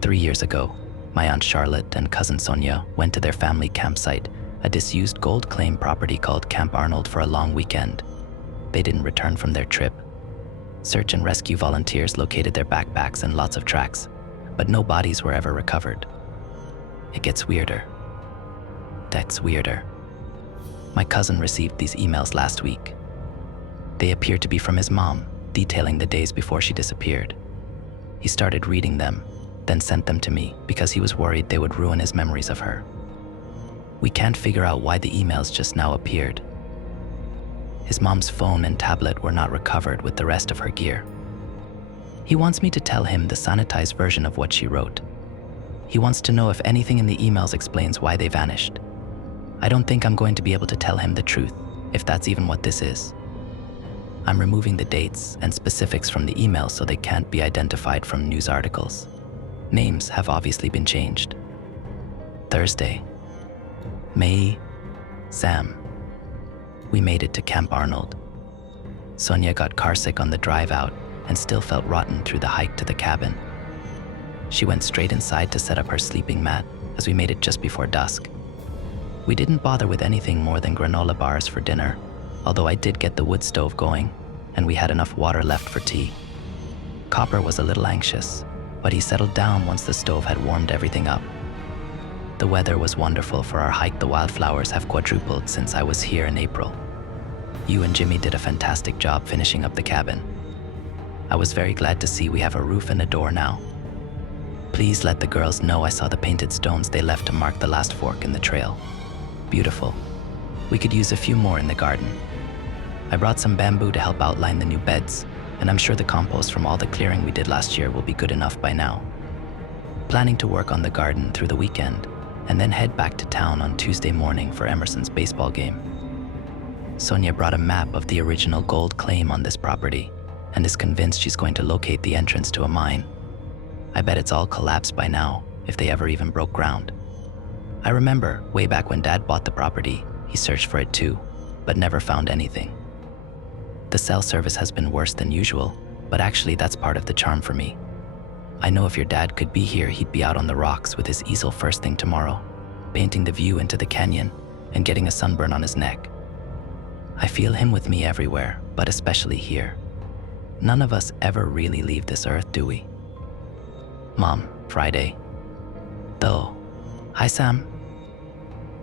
3 years ago, my Aunt Charlotte and cousin Sonia went to their family campsite, a disused gold claim property called Camp Arnold, for a long weekend. They didn't return from their trip. Search and rescue volunteers located their backpacks and lots of tracks, but no bodies were ever recovered. It gets weirder. That's weirder. My cousin received these emails last week. They appeared to be from his mom, detailing the days before she disappeared. He started reading them, then sent them to me because he was worried they would ruin his memories of her. We can't figure out why the emails just now appeared. His mom's phone and tablet were not recovered with the rest of her gear. He wants me to tell him the sanitized version of what she wrote. He wants to know if anything in the emails explains why they vanished. I don't think I'm going to be able to tell him the truth, if that's even what this is. I'm removing the dates and specifics from the emails so they can't be identified from news articles. Names have obviously been changed. Thursday. May, Sam. We made it to Camp Arnold. Sonia got carsick on the drive out and still felt rotten through the hike to the cabin. She went straight inside to set up her sleeping mat as we made it just before dusk. We didn't bother with anything more than granola bars for dinner, although I did get the wood stove going and we had enough water left for tea. Copper was a little anxious, but he settled down once the stove had warmed everything up. The weather was wonderful for our hike. The wildflowers have quadrupled since I was here in April. You and Jimmy did a fantastic job finishing up the cabin. I was very glad to see we have a roof and a door now. Please let the girls know I saw the painted stones they left to mark the last fork in the trail. Beautiful. We could use a few more in the garden. I brought some bamboo to help outline the new beds, and I'm sure the compost from all the clearing we did last year will be good enough by now. Planning to work on the garden through the weekend, and then head back to town on Tuesday morning for Emerson's baseball game. Sonia brought a map of the original gold claim on this property, and is convinced she's going to locate the entrance to a mine. I bet it's all collapsed by now, if they ever even broke ground. I remember, way back when Dad bought the property, he searched for it too, but never found anything. The cell service has been worse than usual, but actually that's part of the charm for me. I know if your dad could be here, he'd be out on the rocks with his easel first thing tomorrow, painting the view into the canyon and getting a sunburn on his neck. I feel him with me everywhere, but especially here. None of us ever really leave this earth, do we? Mom, Friday. Though. Hi, Sam.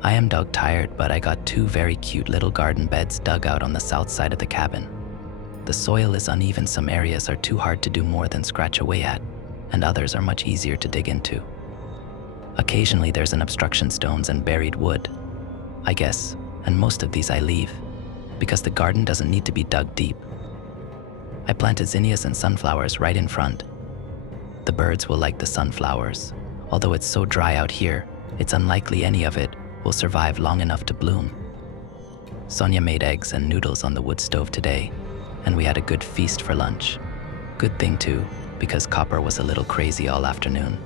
I am dog tired, but I got 2 very cute little garden beds dug out on the south side of the cabin. The soil is uneven. Some areas are too hard to do more than scratch away at, and others are much easier to dig into. Occasionally there's an obstruction stones and buried wood, I guess, and most of these I leave, because the garden doesn't need to be dug deep. I planted zinnias and sunflowers right in front. The birds will like the sunflowers. Although it's so dry out here, it's unlikely any of it will survive long enough to bloom. Sonia made eggs and noodles on the wood stove today, and we had a good feast for lunch. Good thing too, because Copper was a little crazy all afternoon.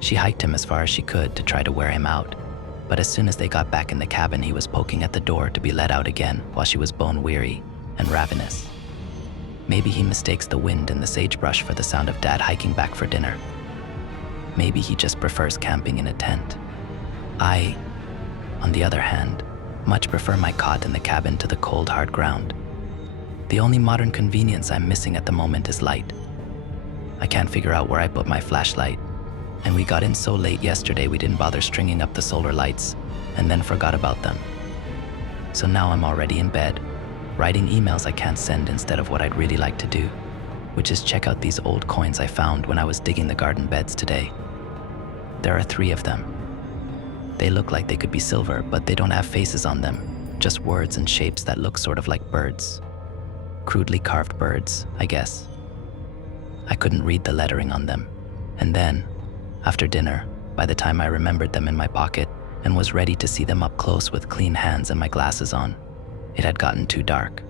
She hiked him as far as she could to try to wear him out, but as soon as they got back in the cabin, he was poking at the door to be let out again while she was bone weary and ravenous. Maybe he mistakes the wind and the sagebrush for the sound of Dad hiking back for dinner. Maybe he just prefers camping in a tent. I, on the other hand, much prefer my cot in the cabin to the cold, hard ground. The only modern convenience I'm missing at the moment is light. I can't figure out where I put my flashlight, and we got in so late yesterday we didn't bother stringing up the solar lights and then forgot about them. So now I'm already in bed, writing emails I can't send instead of what I'd really like to do, which is check out these old coins I found when I was digging the garden beds today. There are 3 of them. They look like they could be silver, but they don't have faces on them, just words and shapes that look sort of like birds. Crudely carved birds, I guess. I couldn't read the lettering on them. And then, after dinner, by the time I remembered them in my pocket and was ready to see them up close with clean hands and my glasses on, it had gotten too dark.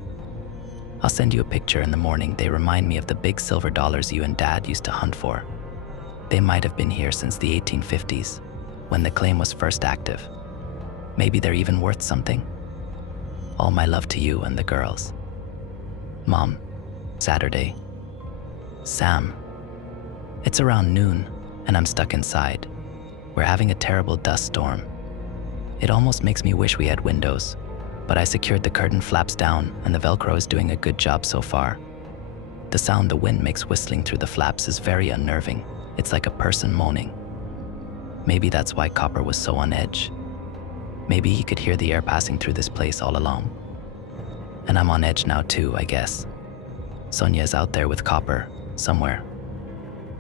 I'll send you a picture in the morning. They remind me of the big silver dollars you and Dad used to hunt for. They might have been here since the 1850s, when the claim was first active. Maybe they're even worth something. All my love to you and the girls. Mom, Saturday. Sam. It's around noon. and I'm stuck inside. We're having a terrible dust storm. It almost makes me wish we had windows, but I secured the curtain flaps down and the Velcro is doing a good job so far. The sound the wind makes whistling through the flaps is very unnerving. It's like a person moaning. Maybe that's why Copper was so on edge. Maybe he could hear the air passing through this place all along. And I'm on edge now too, I guess. Sonia is out there with Copper, somewhere.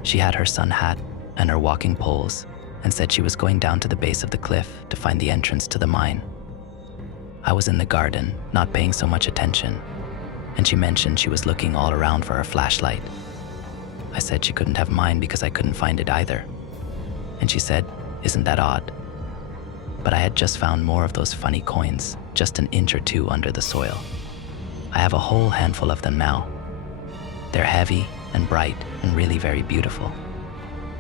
She had her sun hat and her walking poles and said she was going down to the base of the cliff to find the entrance to the mine. I was in the garden, not paying so much attention, and she mentioned she was looking all around for her flashlight. I said she couldn't have mine because I couldn't find it either. And she said, "Isn't that odd?" But I had just found more of those funny coins, just an inch or two under the soil. I have a whole handful of them now. They're heavy and bright and really very beautiful.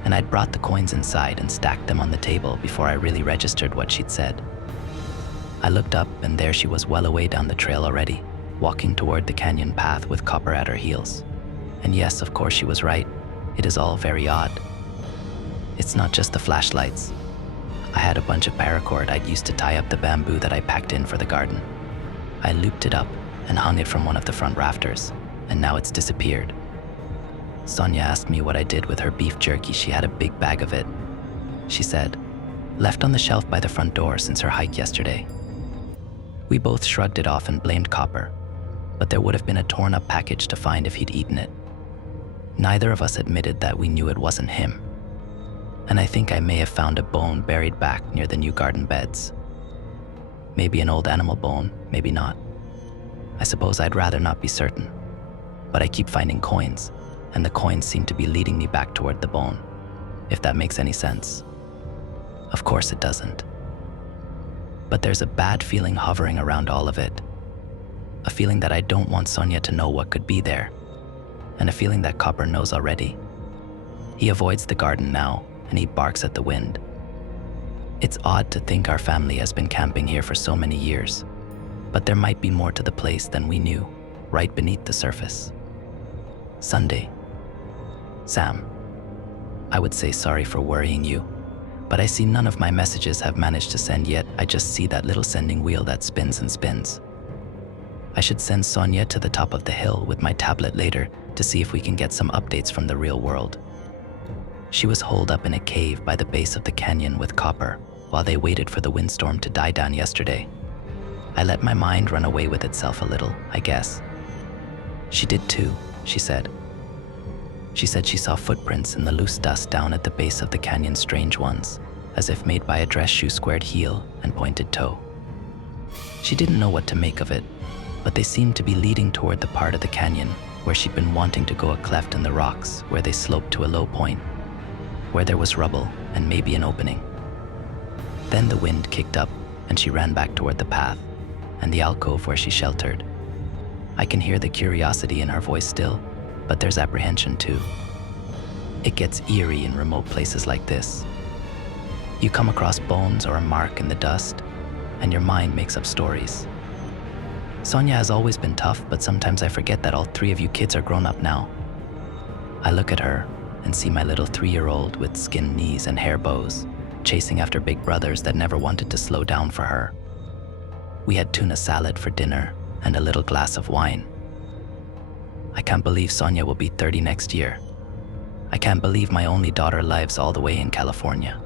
And I'd brought the coins inside and stacked them on the table before I really registered what she'd said. I looked up and there she was well away down the trail already, walking toward the canyon path with Copper at her heels. And yes, of course she was right. It is all very odd. It's not just the flashlights. I had a bunch of paracord I'd used to tie up the bamboo that I packed in for the garden. I looped it up and hung it from one of the front rafters, and now it's disappeared. Sonia asked me what I did with her beef jerky. She had a big bag of it. She said, "Left on the shelf by the front door since her hike yesterday." We both shrugged it off and blamed Copper, but there would have been a torn up package to find if he'd eaten it. Neither of us admitted that we knew it wasn't him. And I think I may have found a bone buried back near the new garden beds. Maybe an old animal bone, maybe not. I suppose I'd rather not be certain, but I keep finding coins, and the coins seem to be leading me back toward the bone, if that makes any sense. Of course it doesn't. But there's a bad feeling hovering around all of it. A feeling that I don't want Sonia to know what could be there, and a feeling that Copper knows already. He avoids the garden now, and he barks at the wind. It's odd to think our family has been camping here for so many years, but there might be more to the place than we knew, right beneath the surface. Sunday. Sam, I would say sorry for worrying you, but I see none of my messages have managed to send yet. I just see that little sending wheel that spins and spins. I should send Sonia to the top of the hill with my tablet later to see if we can get some updates from the real world. She was holed up in a cave by the base of the canyon with Copper while they waited for the windstorm to die down yesterday. I let my mind run away with itself a little, I guess. She did too, she said. She said she saw footprints in the loose dust down at the base of the canyon, strange ones, as if made by a dress shoe squared heel and pointed toe. She didn't know what to make of it, but they seemed to be leading toward the part of the canyon where she'd been wanting to go, a cleft in the rocks where they sloped to a low point, where there was rubble and maybe an opening. Then the wind kicked up and she ran back toward the path and the alcove where she sheltered. I can hear the curiosity in her voice still, but there's apprehension too. It gets eerie in remote places like this. You come across bones or a mark in the dust, and your mind makes up stories. Sonia has always been tough, but sometimes I forget that all three of you kids are grown up now. I look at her and see my little 3-year-old with skinned knees and hair bows, chasing after big brothers that never wanted to slow down for her. We had tuna salad for dinner and a little glass of wine. I can't believe Sonia will be 30 next year. I can't believe my only daughter lives all the way in California.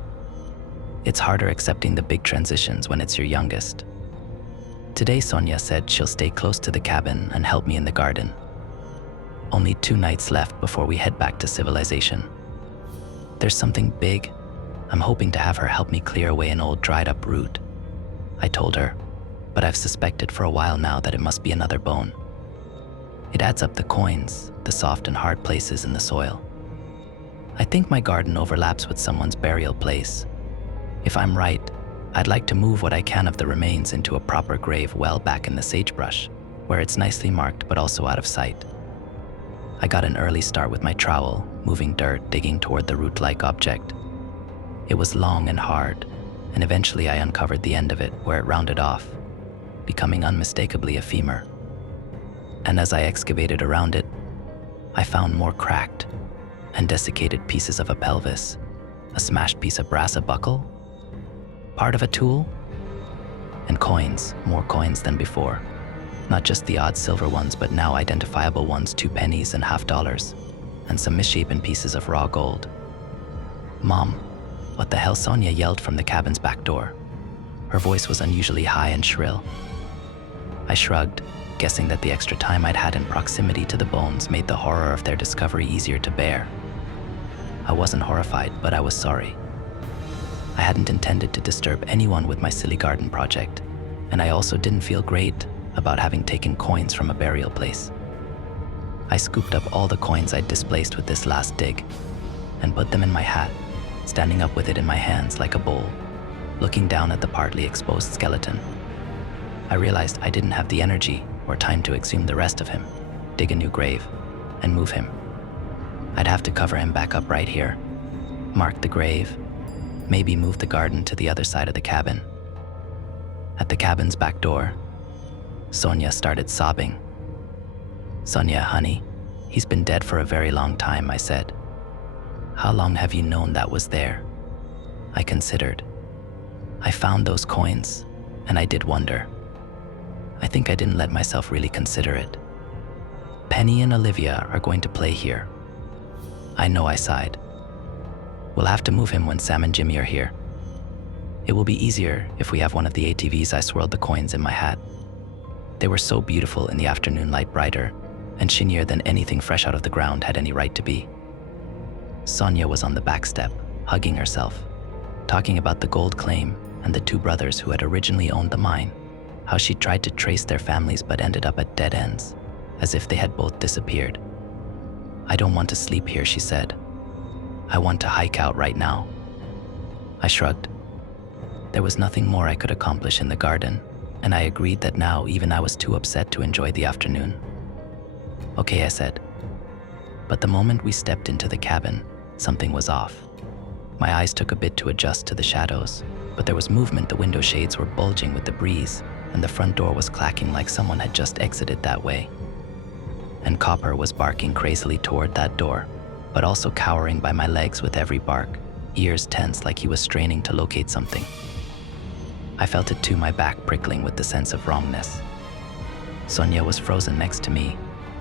It's harder accepting the big transitions when it's your youngest. Today, Sonia said she'll stay close to the cabin and help me in the garden. Only 2 nights left before we head back to civilization. There's something big. I'm hoping to have her help me clear away an old dried up root. I told her, but I've suspected for a while now that it must be another bone. It adds up the coins, the soft and hard places in the soil. I think my garden overlaps with someone's burial place. If I'm right, I'd like to move what I can of the remains into a proper grave well back in the sagebrush, where it's nicely marked but also out of sight. I got an early start with my trowel, moving dirt, digging toward the root-like object. It was long and hard, and eventually I uncovered the end of it where it rounded off, becoming unmistakably a femur. And as I excavated around it, I found more cracked and desiccated pieces of a pelvis, A smashed piece of brass, a buckle? Part of a tool? And coins, more coins than before. Not just the odd silver ones, but now identifiable ones, 2 pennies and $half, and some misshapen pieces of raw gold. "Mom, what the hell?" Sonia yelled from the cabin's back door. Her voice was unusually high and shrill. I shrugged, guessing that the extra time I'd had in proximity to the bones made the horror of their discovery easier to bear. I wasn't horrified, but I was sorry. I hadn't intended to disturb anyone with my silly garden project, and I also didn't feel great about having taken coins from a burial place. I scooped up all the coins I'd displaced with this last dig and put them in my hat, standing up with it in my hands like a bowl, looking down at the partly exposed skeleton. I realized I didn't have the energy or time to exhume the rest of him, dig a new grave, and move him. I'd have to cover him back up right here, mark the grave, maybe move the garden to the other side of the cabin. At the cabin's back door, Sonia started sobbing. "Sonia, honey, he's been dead for a very long time," I said. "How long have you known that was there?" I considered. I found those coins, and I did wonder. I think I didn't let myself really consider it. Penny and Olivia are going to play here. I know, I sighed. We'll have to move him when Sam and Jimmy are here. It will be easier if we have one of the ATVs. I swirled the coins in my hat. They were so beautiful in the afternoon light, brighter and shinier than anything fresh out of the ground had any right to be. Sonia was on the back step, hugging herself, talking about the gold claim and the 2 brothers who had originally owned the mine, how she tried to trace their families but ended up at dead ends, as if they had both disappeared. "I don't want to sleep here," she said. "I want to hike out right now." I shrugged. There was nothing more I could accomplish in the garden, and I agreed that now even I was too upset to enjoy the afternoon. "Okay," I said. But the moment we stepped into the cabin, something was off. My eyes took a bit to adjust to the shadows, but there was movement. The window shades were bulging with the breeze, and the front door was clacking like someone had just exited that way. And Copper was barking crazily toward that door, but also cowering by my legs with every bark, ears tense like he was straining to locate something. I felt it too, my back prickling with the sense of wrongness. Sonia was frozen next to me,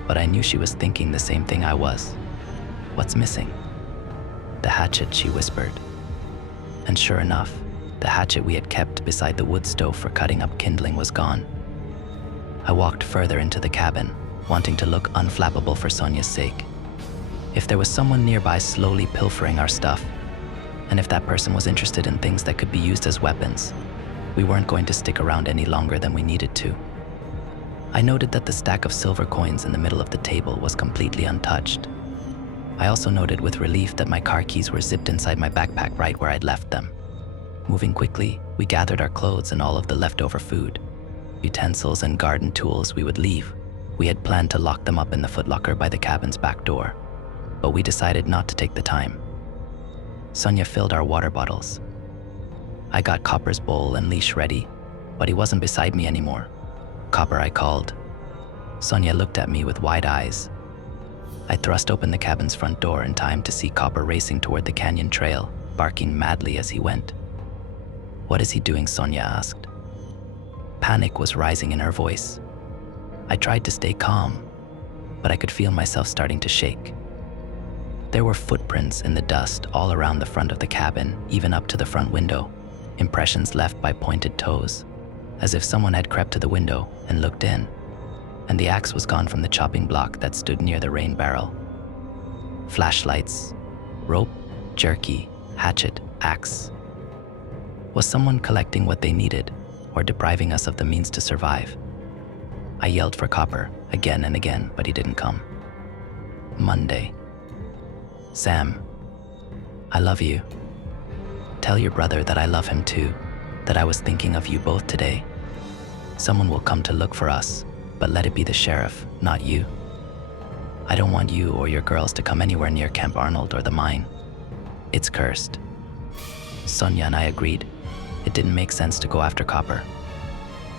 but I knew she was thinking the same thing I was. "What's missing?" "The hatchet," she whispered. And sure enough, the hatchet we had kept beside the wood stove for cutting up kindling was gone. I walked further into the cabin, wanting to look unflappable for Sonia's sake. If there was someone nearby slowly pilfering our stuff, and if that person was interested in things that could be used as weapons, we weren't going to stick around any longer than we needed to. I noted that the stack of silver coins in the middle of the table was completely untouched. I also noted with relief that my car keys were zipped inside my backpack right where I'd left them. Moving quickly, we gathered our clothes and all of the leftover food, utensils and garden tools we would leave. We had planned to lock them up in the footlocker by the cabin's back door, but we decided not to take the time. Sonia filled our water bottles. I got Copper's bowl and leash ready, but he wasn't beside me anymore. "Copper," I called. Sonia looked at me with wide eyes. I thrust open the cabin's front door in time to see Copper racing toward the canyon trail, barking madly as he went. "What is he doing?" Sonia asked. Panic was rising in her voice. I tried to stay calm, but I could feel myself starting to shake. There were footprints in the dust all around the front of the cabin, even up to the front window, impressions left by pointed toes, as if someone had crept to the window and looked in, and the axe was gone from the chopping block that stood near the rain barrel. Flashlights, rope, jerky, hatchet, axe. Was someone collecting what they needed, or depriving us of the means to survive? I yelled for Copper again and again, but he didn't come. Monday. "Sam, I love you. Tell your brother that I love him too, that I was thinking of you both today. Someone will come to look for us, but let it be the sheriff, not you. I don't want you or your girls to come anywhere near Camp Arnold or the mine. It's cursed." Sonia and I agreed. It didn't make sense to go after Copper.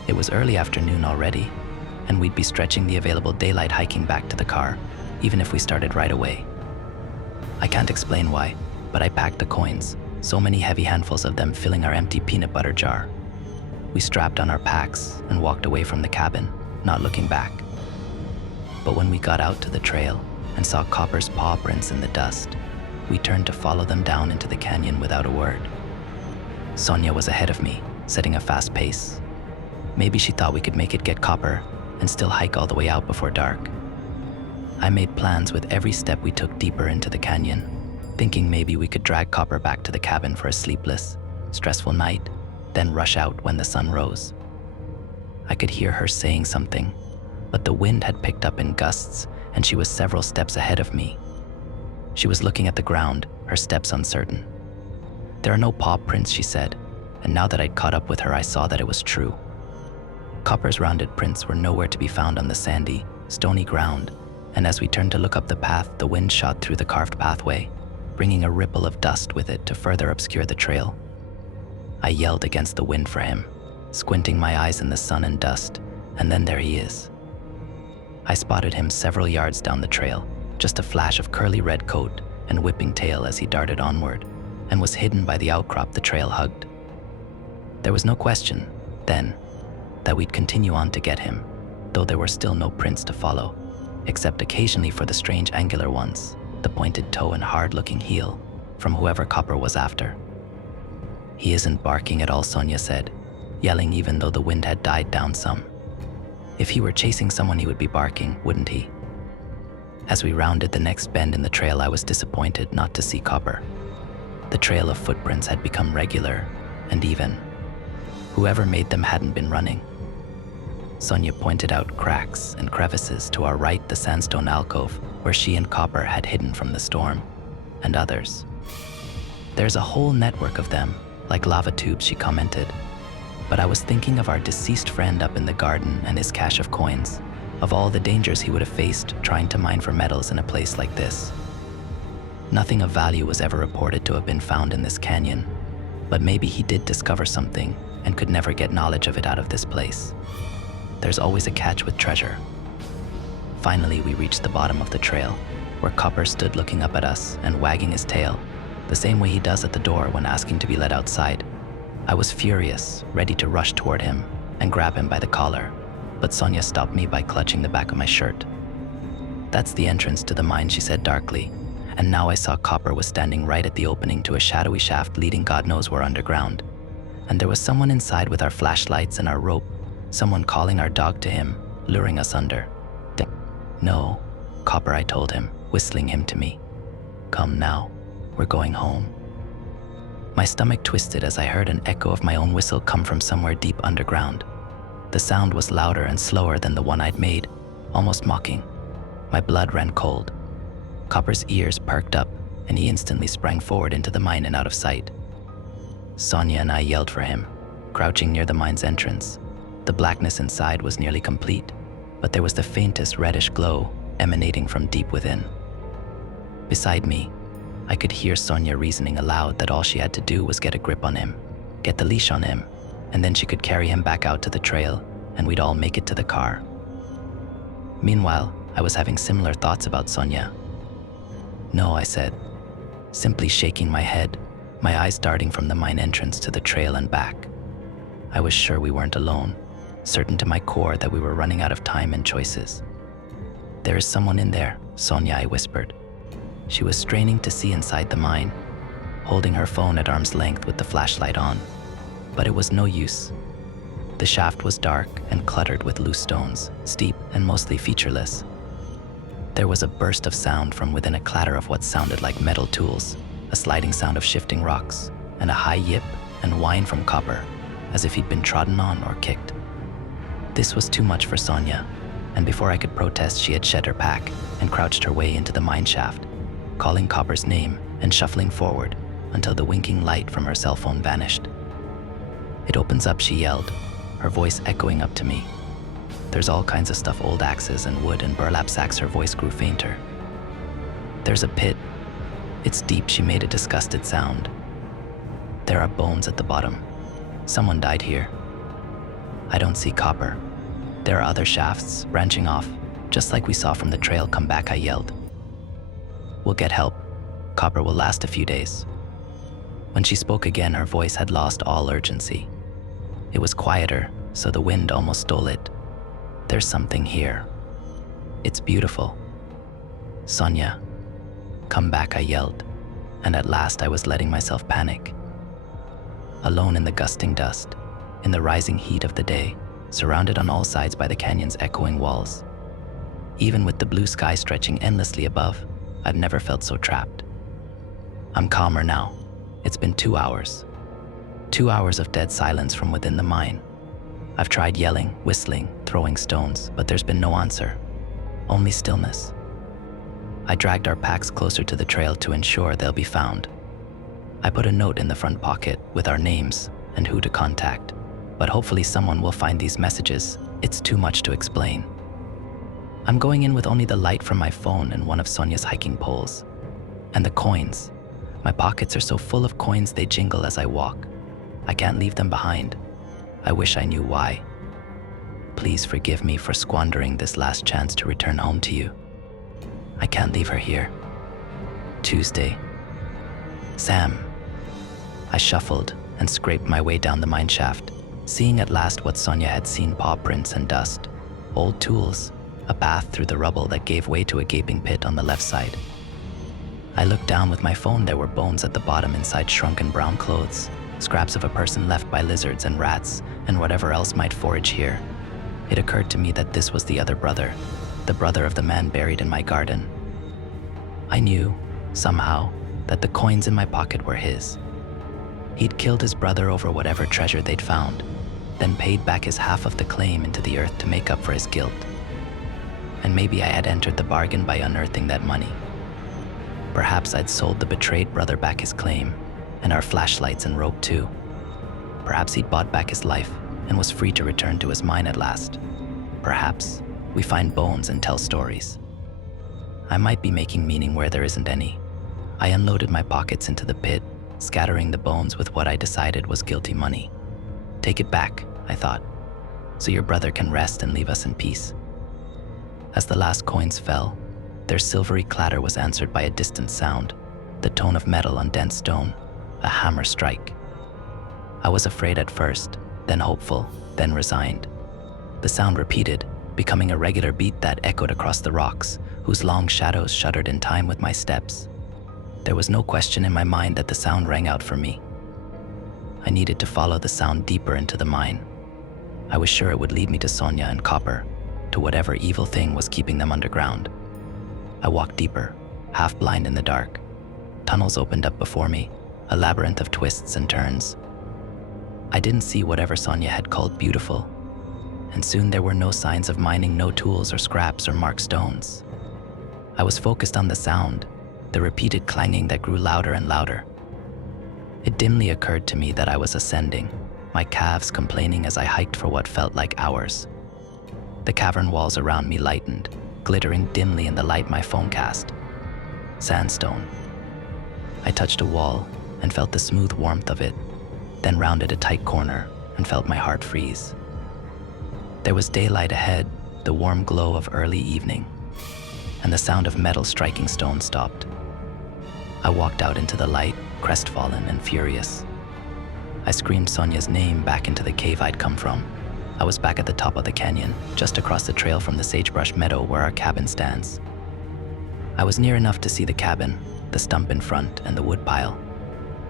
It was early afternoon already, and we'd be stretching the available daylight hiking back to the car, even if we started right away. I can't explain why, but I packed the coins, so many heavy handfuls of them filling our empty peanut butter jar. We strapped on our packs and walked away from the cabin, not looking back. But when we got out to the trail and saw Copper's paw prints in the dust, we turned to follow them down into the canyon without a word. Sonia was ahead of me, setting a fast pace. Maybe she thought we could make it get Copper and still hike all the way out before dark. I made plans with every step we took deeper into the canyon, thinking maybe we could drag Copper back to the cabin for a sleepless, stressful night, then rush out when the sun rose. I could hear her saying something, but the wind had picked up in gusts and she was several steps ahead of me. She was looking at the ground, her steps uncertain. "There are no paw prints," she said, and now that I'd caught up with her, I saw that it was true. Copper's rounded prints were nowhere to be found on the sandy, stony ground, and as we turned to look up the path, the wind shot through the carved pathway, bringing a ripple of dust with it to further obscure the trail. I yelled against the wind for him, squinting my eyes in the sun and dust, and then there he is. I spotted him several yards down the trail, just a flash of curly red coat and whipping tail as he darted onward, and was hidden by the outcrop the trail hugged. There was no question, then, that we'd continue on to get him, though there were still no prints to follow, except occasionally for the strange angular ones, the pointed toe and hard-looking heel, from whoever Copper was after. "He isn't barking at all," Sonia said, yelling even though the wind had died down some. "If he were chasing someone, he would be barking, wouldn't he?" As we rounded the next bend in the trail, I was disappointed not to see Copper. The trail of footprints had become regular and even. Whoever made them hadn't been running. Sonia pointed out cracks and crevices to our right, the sandstone alcove where she and Copper had hidden from the storm, and others. "There's a whole network of them, like lava tubes," she commented. But I was thinking of our deceased friend up in the garden and his cache of coins, of all the dangers he would have faced trying to mine for metals in a place like this. Nothing of value was ever reported to have been found in this canyon, but maybe he did discover something and could never get knowledge of it out of this place. There's always a catch with treasure. Finally, we reached the bottom of the trail, where Copper stood looking up at us and wagging his tail, the same way he does at the door when asking to be let outside. I was furious, ready to rush toward him and grab him by the collar, but Sonia stopped me by clutching the back of my shirt. "That's the entrance to the mine," she said darkly, and now I saw Copper was standing right at the opening to a shadowy shaft leading God knows where underground. And there was someone inside with our flashlights and our rope, someone calling our dog to him, luring us under. "No, Copper," I told him, whistling him to me. "Come now, we're going home." My stomach twisted as I heard an echo of my own whistle come from somewhere deep underground. The sound was louder and slower than the one I'd made, almost mocking. My blood ran cold. Copper's ears perked up, and he instantly sprang forward into the mine and out of sight. Sonia and I yelled for him, crouching near the mine's entrance. The blackness inside was nearly complete, but there was the faintest reddish glow emanating from deep within. Beside me, I could hear Sonia reasoning aloud that all she had to do was get a grip on him, get the leash on him, and then she could carry him back out to the trail, and we'd all make it to the car. Meanwhile, I was having similar thoughts about Sonia. "No," I said, simply shaking my head, my eyes darting from the mine entrance to the trail and back. I was sure we weren't alone, certain to my core that we were running out of time and choices. "There is someone in there," Sonia, I whispered. She was straining to see inside the mine, holding her phone at arm's length with the flashlight on. But it was no use. The shaft was dark and cluttered with loose stones, steep and mostly featureless. There was a burst of sound from within, a clatter of what sounded like metal tools, a sliding sound of shifting rocks, and a high yip and whine from Copper, as if he'd been trodden on or kicked. This was too much for Sonia, and before I could protest, she had shed her pack and crouched her way into the mine shaft, calling Copper's name and shuffling forward until the winking light from her cell phone vanished. "It opens up," she yelled, her voice echoing up to me. "There's all kinds of stuff, old axes and wood and burlap sacks." Her voice grew fainter. "There's a pit. It's deep," she made a disgusted sound. "There are bones at the bottom. Someone died here. I don't see Copper. There are other shafts branching off, just like we saw from the trail. Come back," I yelled. "We'll get help. Copper will last a few days. When she spoke again, her voice had lost all urgency. It was quieter, so the wind almost stole it. There's something here. It's beautiful. Sonia, come back, I yelled, and at last I was letting myself panic. Alone in the gusting dust, in the rising heat of the day, surrounded on all sides by the canyon's echoing walls. Even with the blue sky stretching endlessly above, I've never felt so trapped. I'm calmer now. It's been 2 hours. 2 hours of dead silence from within the mine. I've tried yelling, whistling, throwing stones, but there's been no answer. Only stillness. I dragged our packs closer to the trail to ensure they'll be found. I put a note in the front pocket with our names and who to contact, but hopefully someone will find these messages. It's too much to explain. I'm going in with only the light from my phone and one of Sonia's hiking poles. And the coins. My pockets are so full of coins they jingle as I walk. I can't leave them behind. I wish I knew why. Please forgive me for squandering this last chance to return home to you. I can't leave her here. Tuesday. Sam. I shuffled and scraped my way down the mine shaft, seeing at last what Sonia had seen: paw prints and dust, old tools, a path through the rubble that gave way to a gaping pit on the left side. I looked down with my phone. There were bones at the bottom inside shrunken brown clothes, scraps of a person left by lizards and rats and whatever else might forage here. It occurred to me that this was the other brother, the brother of the man buried in my garden. I knew, somehow, that the coins in my pocket were his. He'd killed his brother over whatever treasure they'd found, then paid back his half of the claim into the earth to make up for his guilt. And maybe I had entered the bargain by unearthing that money. Perhaps I'd sold the betrayed brother back his claim, and our flashlights and rope too. Perhaps he'd bought back his life and was free to return to his mine at last. Perhaps we find bones and tell stories. I might be making meaning where there isn't any. I unloaded my pockets into the pit, scattering the bones with what I decided was guilty money. Take it back, I thought, so your brother can rest and leave us in peace. As the last coins fell, their silvery clatter was answered by a distant sound, the tone of metal on dense stone, a hammer strike. I was afraid at first, then hopeful, then resigned. The sound repeated, becoming a regular beat that echoed across the rocks, whose long shadows shuddered in time with my steps. There was no question in my mind that the sound rang out for me. I needed to follow the sound deeper into the mine. I was sure it would lead me to Sonia and Copper, to whatever evil thing was keeping them underground. I walked deeper, half blind in the dark. Tunnels opened up before me, a labyrinth of twists and turns. I didn't see whatever Sonia had called beautiful, and soon there were no signs of mining, no tools or scraps or marked stones. I was focused on the sound, the repeated clanging that grew louder and louder. It dimly occurred to me that I was ascending, my calves complaining as I hiked for what felt like hours. The cavern walls around me lightened, glittering dimly in the light my phone cast. Sandstone. I touched a wall and felt the smooth warmth of it, then rounded a tight corner and felt my heart freeze. There was daylight ahead, the warm glow of early evening, and the sound of metal striking stone stopped. I walked out into the light, crestfallen and furious. I screamed Sonia's name back into the cave I'd come from. I was back at the top of the canyon, just across the trail from the sagebrush meadow where our cabin stands. I was near enough to see the cabin, the stump in front, and the wood pile.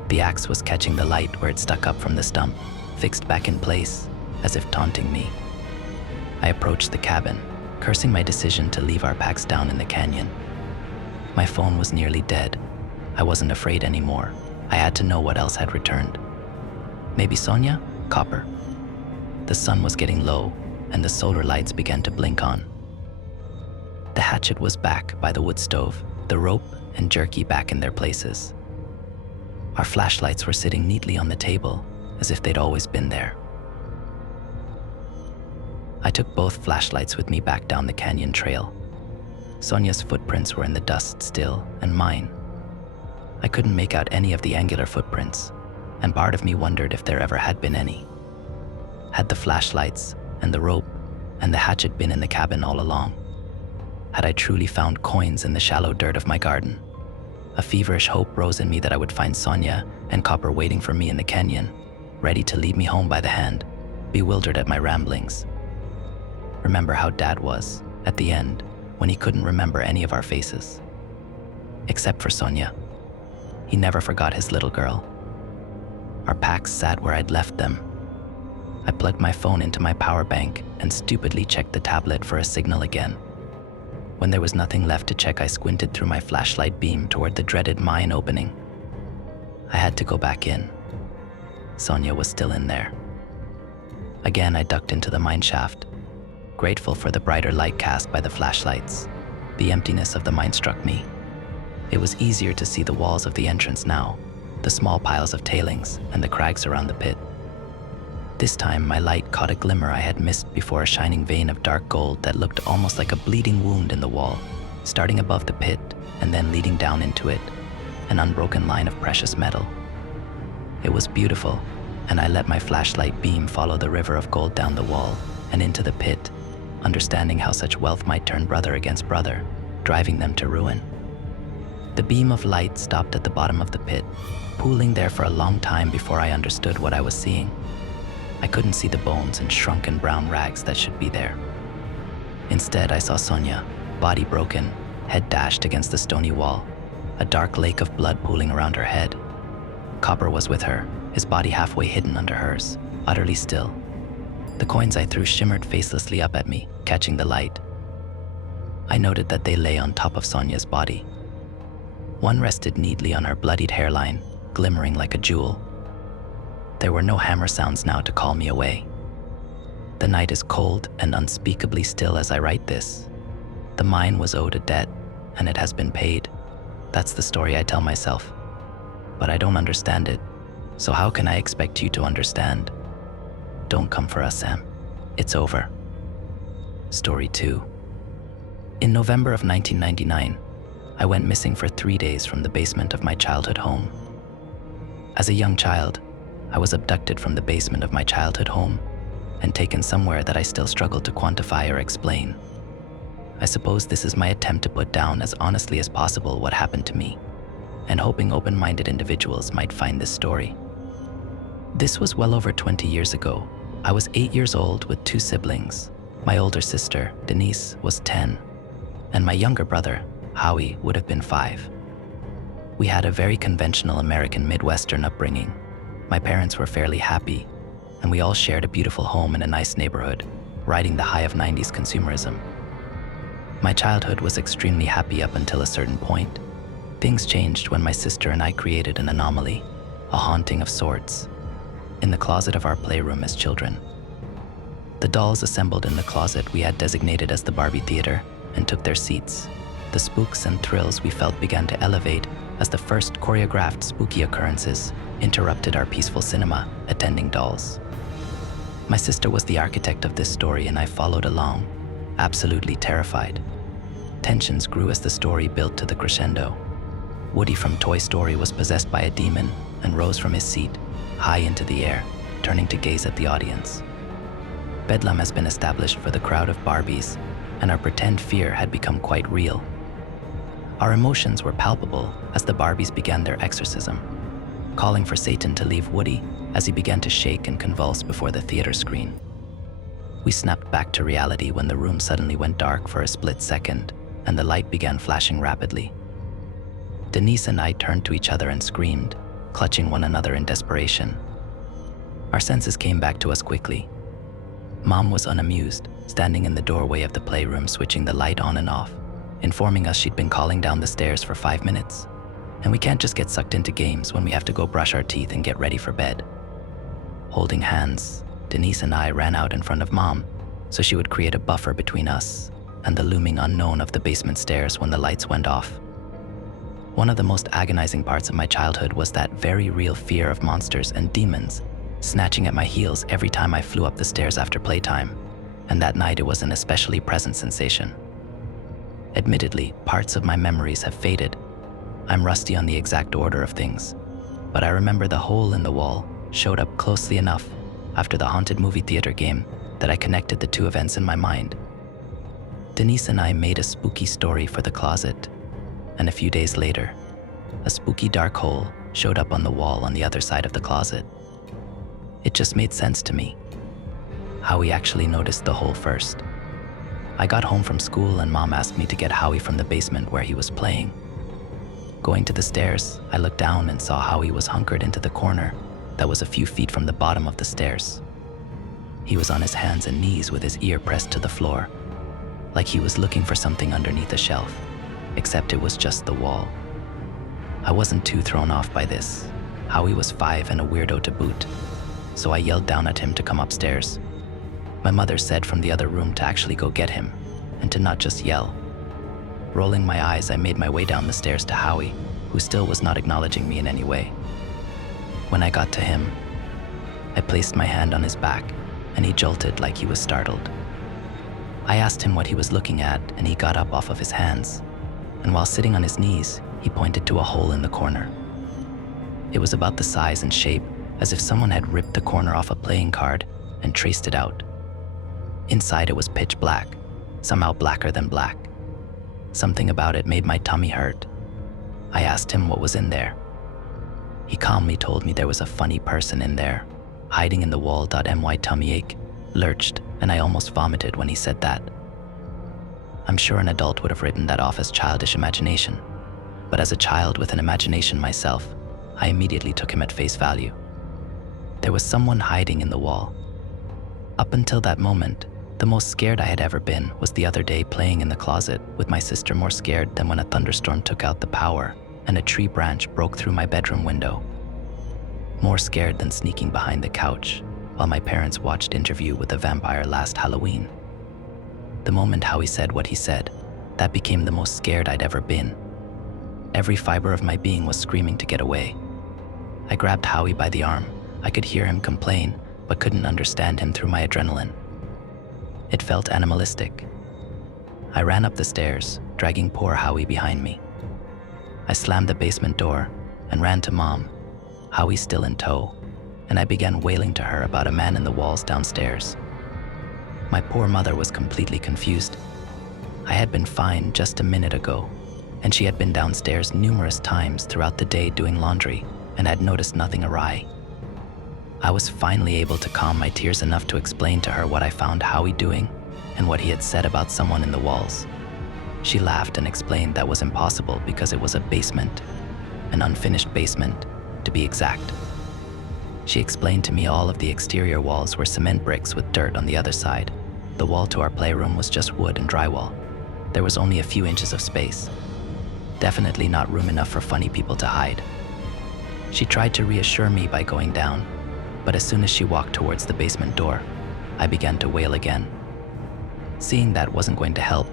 The axe was catching the light where it stuck up from the stump, fixed back in place, as if taunting me. I approached the cabin, cursing my decision to leave our packs down in the canyon. My phone was nearly dead. I wasn't afraid anymore. I had to know what else had returned. Maybe Sonia? Copper. The sun was getting low, and the solar lights began to blink on. The hatchet was back by the wood stove, the rope and jerky back in their places. Our flashlights were sitting neatly on the table, as if they'd always been there. I took both flashlights with me back down the canyon trail. Sonia's footprints were in the dust still, and mine. I couldn't make out any of the angular footprints, and part of me wondered if there ever had been any. Had the flashlights and the rope and the hatchet been in the cabin all along? Had I truly found coins in the shallow dirt of my garden? A feverish hope rose in me that I would find Sonia and Copper waiting for me in the canyon, ready to lead me home by the hand, bewildered at my ramblings. Remember how Dad was, at the end, when he couldn't remember any of our faces. Except for Sonia. He never forgot his little girl. Our packs sat where I'd left them. I plugged my phone into my power bank and stupidly checked the tablet for a signal again. When there was nothing left to check, I squinted through my flashlight beam toward the dreaded mine opening. I had to go back in. Sonia was still in there. Again, I ducked into the mine shaft, grateful for the brighter light cast by the flashlights. The emptiness of the mine struck me. It was easier to see the walls of the entrance now, the small piles of tailings and the crags around the pit. This time, my light caught a glimmer I had missed before, a shining vein of dark gold that looked almost like a bleeding wound in the wall, starting above the pit and then leading down into it, an unbroken line of precious metal. It was beautiful, and I let my flashlight beam follow the river of gold down the wall and into the pit, understanding how such wealth might turn brother against brother, driving them to ruin. The beam of light stopped at the bottom of the pit, pooling there for a long time before I understood what I was seeing. I couldn't see the bones and shrunken brown rags that should be there. Instead, I saw Sonia, body broken, head dashed against the stony wall, a dark lake of blood pooling around her head. Copper was with her, his body halfway hidden under hers, utterly still. The coins I threw shimmered facelessly up at me, catching the light. I noted that they lay on top of Sonia's body. One rested neatly on her bloodied hairline, glimmering like a jewel. There were no hammer sounds now to call me away. The night is cold and unspeakably still as I write this. The mine was owed a debt, and it has been paid. That's the story I tell myself. But I don't understand it, so how can I expect you to understand? Don't come for us, Sam. It's over. Story 2. In November of 1999, I went missing for 3 days from the basement of my childhood home. As a young child, I was abducted from the basement of my childhood home and taken somewhere that I still struggle to quantify or explain. I suppose this is my attempt to put down as honestly as possible what happened to me, and hoping open-minded individuals might find this story. This was well over 20 years ago. I was 8 years old with 2 siblings. My older sister, Denise, was 10, and my younger brother, Howie, would have been 5. We had a very conventional American Midwestern upbringing. My parents were fairly happy, and we all shared a beautiful home in a nice neighborhood, riding the high of 90s consumerism. My childhood was extremely happy up until a certain point. Things changed when my sister and I created an anomaly, a haunting of sorts, in the closet of our playroom as children. The dolls assembled in the closet we had designated as the Barbie Theater and took their seats. The spooks and thrills we felt began to elevate as the first choreographed spooky occurrences interrupted our peaceful cinema, attending dolls. My sister was the architect of this story, and I followed along, absolutely terrified. Tensions grew as the story built to the crescendo. Woody from Toy Story was possessed by a demon and rose from his seat, high into the air, turning to gaze at the audience. Bedlam has been established for the crowd of Barbies, and our pretend fear had become quite real. Our emotions were palpable as the Barbies began their exorcism, calling for Satan to leave Woody as he began to shake and convulse before the theater screen. We snapped back to reality when the room suddenly went dark for a split second and the light began flashing rapidly. Denise and I turned to each other and screamed, clutching one another in desperation. Our senses came back to us quickly. Mom was unamused, standing in the doorway of the playroom switching the light on and off, informing us she'd been calling down the stairs for 5 minutes. And we can't just get sucked into games when we have to go brush our teeth and get ready for bed. Holding hands, Denise and I ran out in front of Mom so she would create a buffer between us and the looming unknown of the basement stairs when the lights went off. One of the most agonizing parts of my childhood was that very real fear of monsters and demons snatching at my heels every time I flew up the stairs after playtime, and that night it was an especially present sensation. Admittedly, parts of my memories have faded. I'm rusty on the exact order of things, but I remember the hole in the wall showed up closely enough after the haunted movie theater game that I connected the 2 events in my mind. Denise and I made a spooky story for the closet, and a few days later, A spooky dark hole showed up on the wall on the other side of the closet. It just made sense to me. Howie actually noticed the hole first. I got home from school and Mom asked me to get Howie from the basement where he was playing. Going to the stairs, I looked down and saw Howie was hunkered into the corner that was a few feet from the bottom of the stairs. He was on his hands and knees with his ear pressed to the floor, like he was looking for something underneath a shelf, except it was just the wall. I wasn't too thrown off by this. Howie was 5 and a weirdo to boot, so I yelled down at him to come upstairs. My mother said from the other room to actually go get him, and to not just yell. Rolling my eyes, I made my way down the stairs to Howie, who still was not acknowledging me in any way. When I got to him, I placed my hand on his back, and he jolted like he was startled. I asked him what he was looking at, and he got up off of his hands, and while sitting on his knees, he pointed to a hole in the corner. It was about the size and shape as if someone had ripped the corner off a playing card and traced it out. Inside it was pitch black, somehow blacker than black. Something about it made my tummy hurt. I asked him what was in there. He calmly told me there was a funny person in there, hiding in the wall. My tummy ache lurched, and I almost vomited when he said that. I'm sure an adult would have written that off as childish imagination, but as a child with an imagination myself, I immediately took him at face value. There was someone hiding in the wall. Up until that moment, the most scared I had ever been was the other day playing in the closet with my sister, more scared than when a thunderstorm took out the power and a tree branch broke through my bedroom window. More scared than sneaking behind the couch while my parents watched Interview with a Vampire last Halloween. The moment Howie said what he said, that became the most scared I'd ever been. Every fiber of my being was screaming to get away. I grabbed Howie by the arm. I could hear him complain, but couldn't understand him through my adrenaline. It felt animalistic. I ran up the stairs, dragging poor Howie behind me. I slammed the basement door and ran to Mom, Howie still in tow, and I began wailing to her about a man in the walls downstairs. My poor mother was completely confused. I had been fine just a minute ago, and she had been downstairs numerous times throughout the day doing laundry and had noticed nothing awry. I was finally able to calm my tears enough to explain to her what I found Howie doing and what he had said about someone in the walls. She laughed and explained that was impossible because it was a basement, an unfinished basement, to be exact. She explained to me all of the exterior walls were cement bricks with dirt on the other side. The wall to our playroom was just wood and drywall. There was only a few inches of space. Definitely not room enough for funny people to hide. She tried to reassure me by going down, but as soon as she walked towards the basement door, I began to wail again. Seeing that wasn't going to help,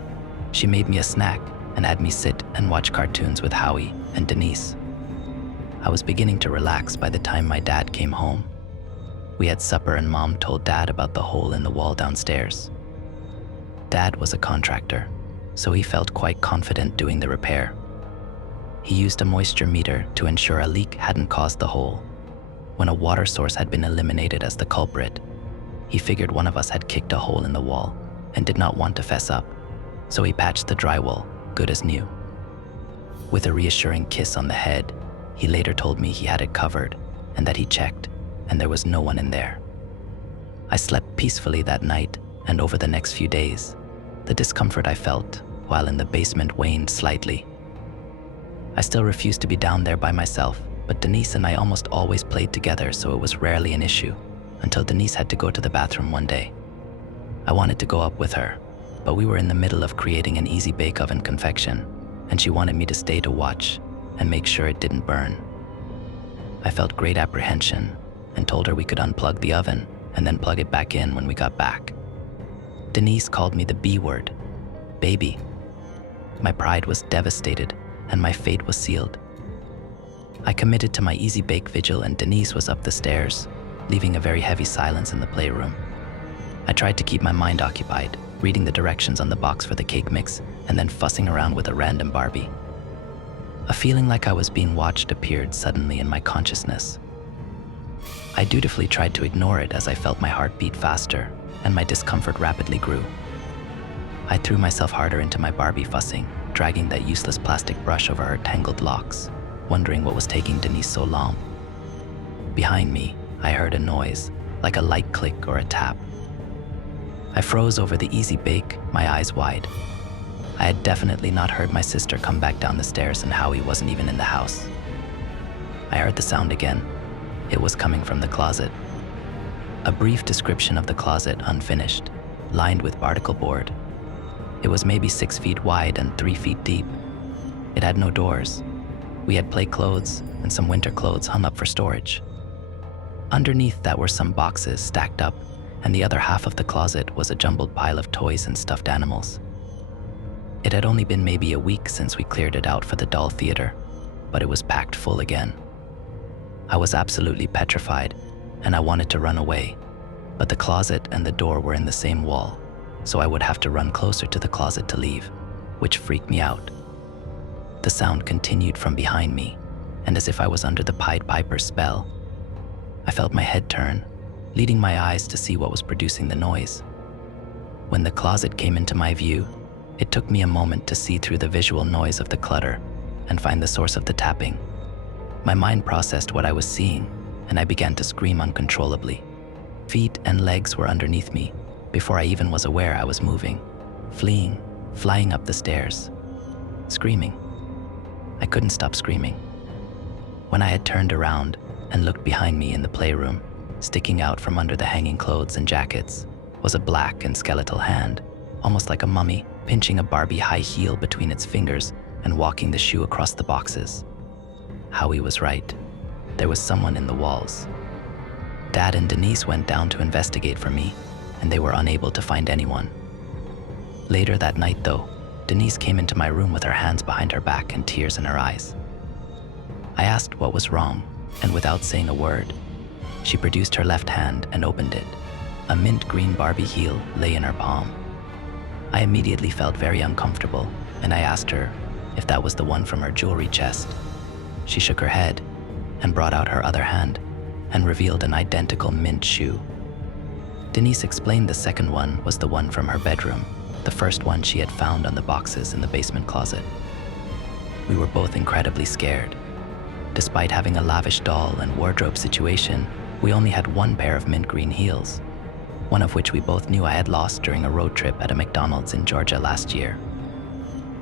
she made me a snack and had me sit and watch cartoons with Howie and Denise. I was beginning to relax by the time my dad came home. We had supper and Mom told Dad about the hole in the wall downstairs. Dad was a contractor, so he felt quite confident doing the repair. He used a moisture meter to ensure a leak hadn't caused the hole. When a water source had been eliminated as the culprit, he figured one of us had kicked a hole in the wall and did not want to fess up, so he patched the drywall good as new. With a reassuring kiss on the head, he later told me he had it covered and that he checked and there was no one in there. I slept peacefully that night, and over the next few days, the discomfort I felt while in the basement waned slightly. I still refused to be down there by myself, but Denise and I almost always played together, so it was rarely an issue, until Denise had to go to the bathroom one day. I wanted to go up with her, but we were in the middle of creating an easy bake oven confection, and she wanted me to stay to watch and make sure it didn't burn. I felt great apprehension and told her we could unplug the oven and then plug it back in when we got back. Denise called me the B word, baby. My pride was devastated and my fate was sealed. I committed to my easy bake vigil and Denise was up the stairs, leaving a very heavy silence in the playroom. I tried to keep my mind occupied, reading the directions on the box for the cake mix and then fussing around with a random Barbie. A feeling like I was being watched appeared suddenly in my consciousness. I dutifully tried to ignore it as I felt my heart beat faster and my discomfort rapidly grew. I threw myself harder into my Barbie fussing, dragging that useless plastic brush over her tangled locks. wondering what was taking Denise so long. Behind me, I heard a noise, like a light click or a tap. I froze over the easy bake, my eyes wide. I had definitely not heard my sister come back down the stairs, and Howie wasn't even in the house. I heard the sound again. It was coming from the closet. A brief description of the closet, unfinished, lined with particle board. It was maybe 6 feet wide and 3 feet deep. It had no doors. We had play clothes and some winter clothes hung up for storage. Underneath that were some boxes stacked up, and the other half of the closet was a jumbled pile of toys and stuffed animals. It had only been maybe a week since we cleared it out for the doll theater, but it was packed full again. I was absolutely petrified, and I wanted to run away, but the closet and the door were in the same wall, so I would have to run closer to the closet to leave, which freaked me out. The sound continued from behind me, and as if I was under the Pied Piper's spell, I felt my head turn, leading my eyes to see what was producing the noise. When the closet came into my view, it took me a moment to see through the visual noise of the clutter and find the source of the tapping. My mind processed what I was seeing, and I began to scream uncontrollably. Feet and legs were underneath me before I even was aware I was moving, fleeing, flying up the stairs, screaming. I couldn't stop screaming. When I had turned around and looked behind me in the playroom, sticking out from under the hanging clothes and jackets was a black and skeletal hand, almost like a mummy, pinching a Barbie high heel between its fingers and walking the shoe across the boxes. Howie was right. There was someone in the walls. Dad and Denise went down to investigate for me, and they were unable to find anyone. Later that night, though, Denise came into my room with her hands behind her back and tears in her eyes. I asked what was wrong, and without saying a word, she produced her left hand and opened it. A mint green Barbie heel lay in her palm. I immediately felt very uncomfortable, and I asked her if that was the one from her jewelry chest. She shook her head and brought out her other hand and revealed an identical mint shoe. Denise explained the second one was the one from her bedroom, the first one she had found on the boxes in the basement closet. We were both incredibly scared. Despite having a lavish doll and wardrobe situation, we only had one pair of mint green heels, one of which we both knew I had lost during a road trip at a McDonald's in Georgia last year.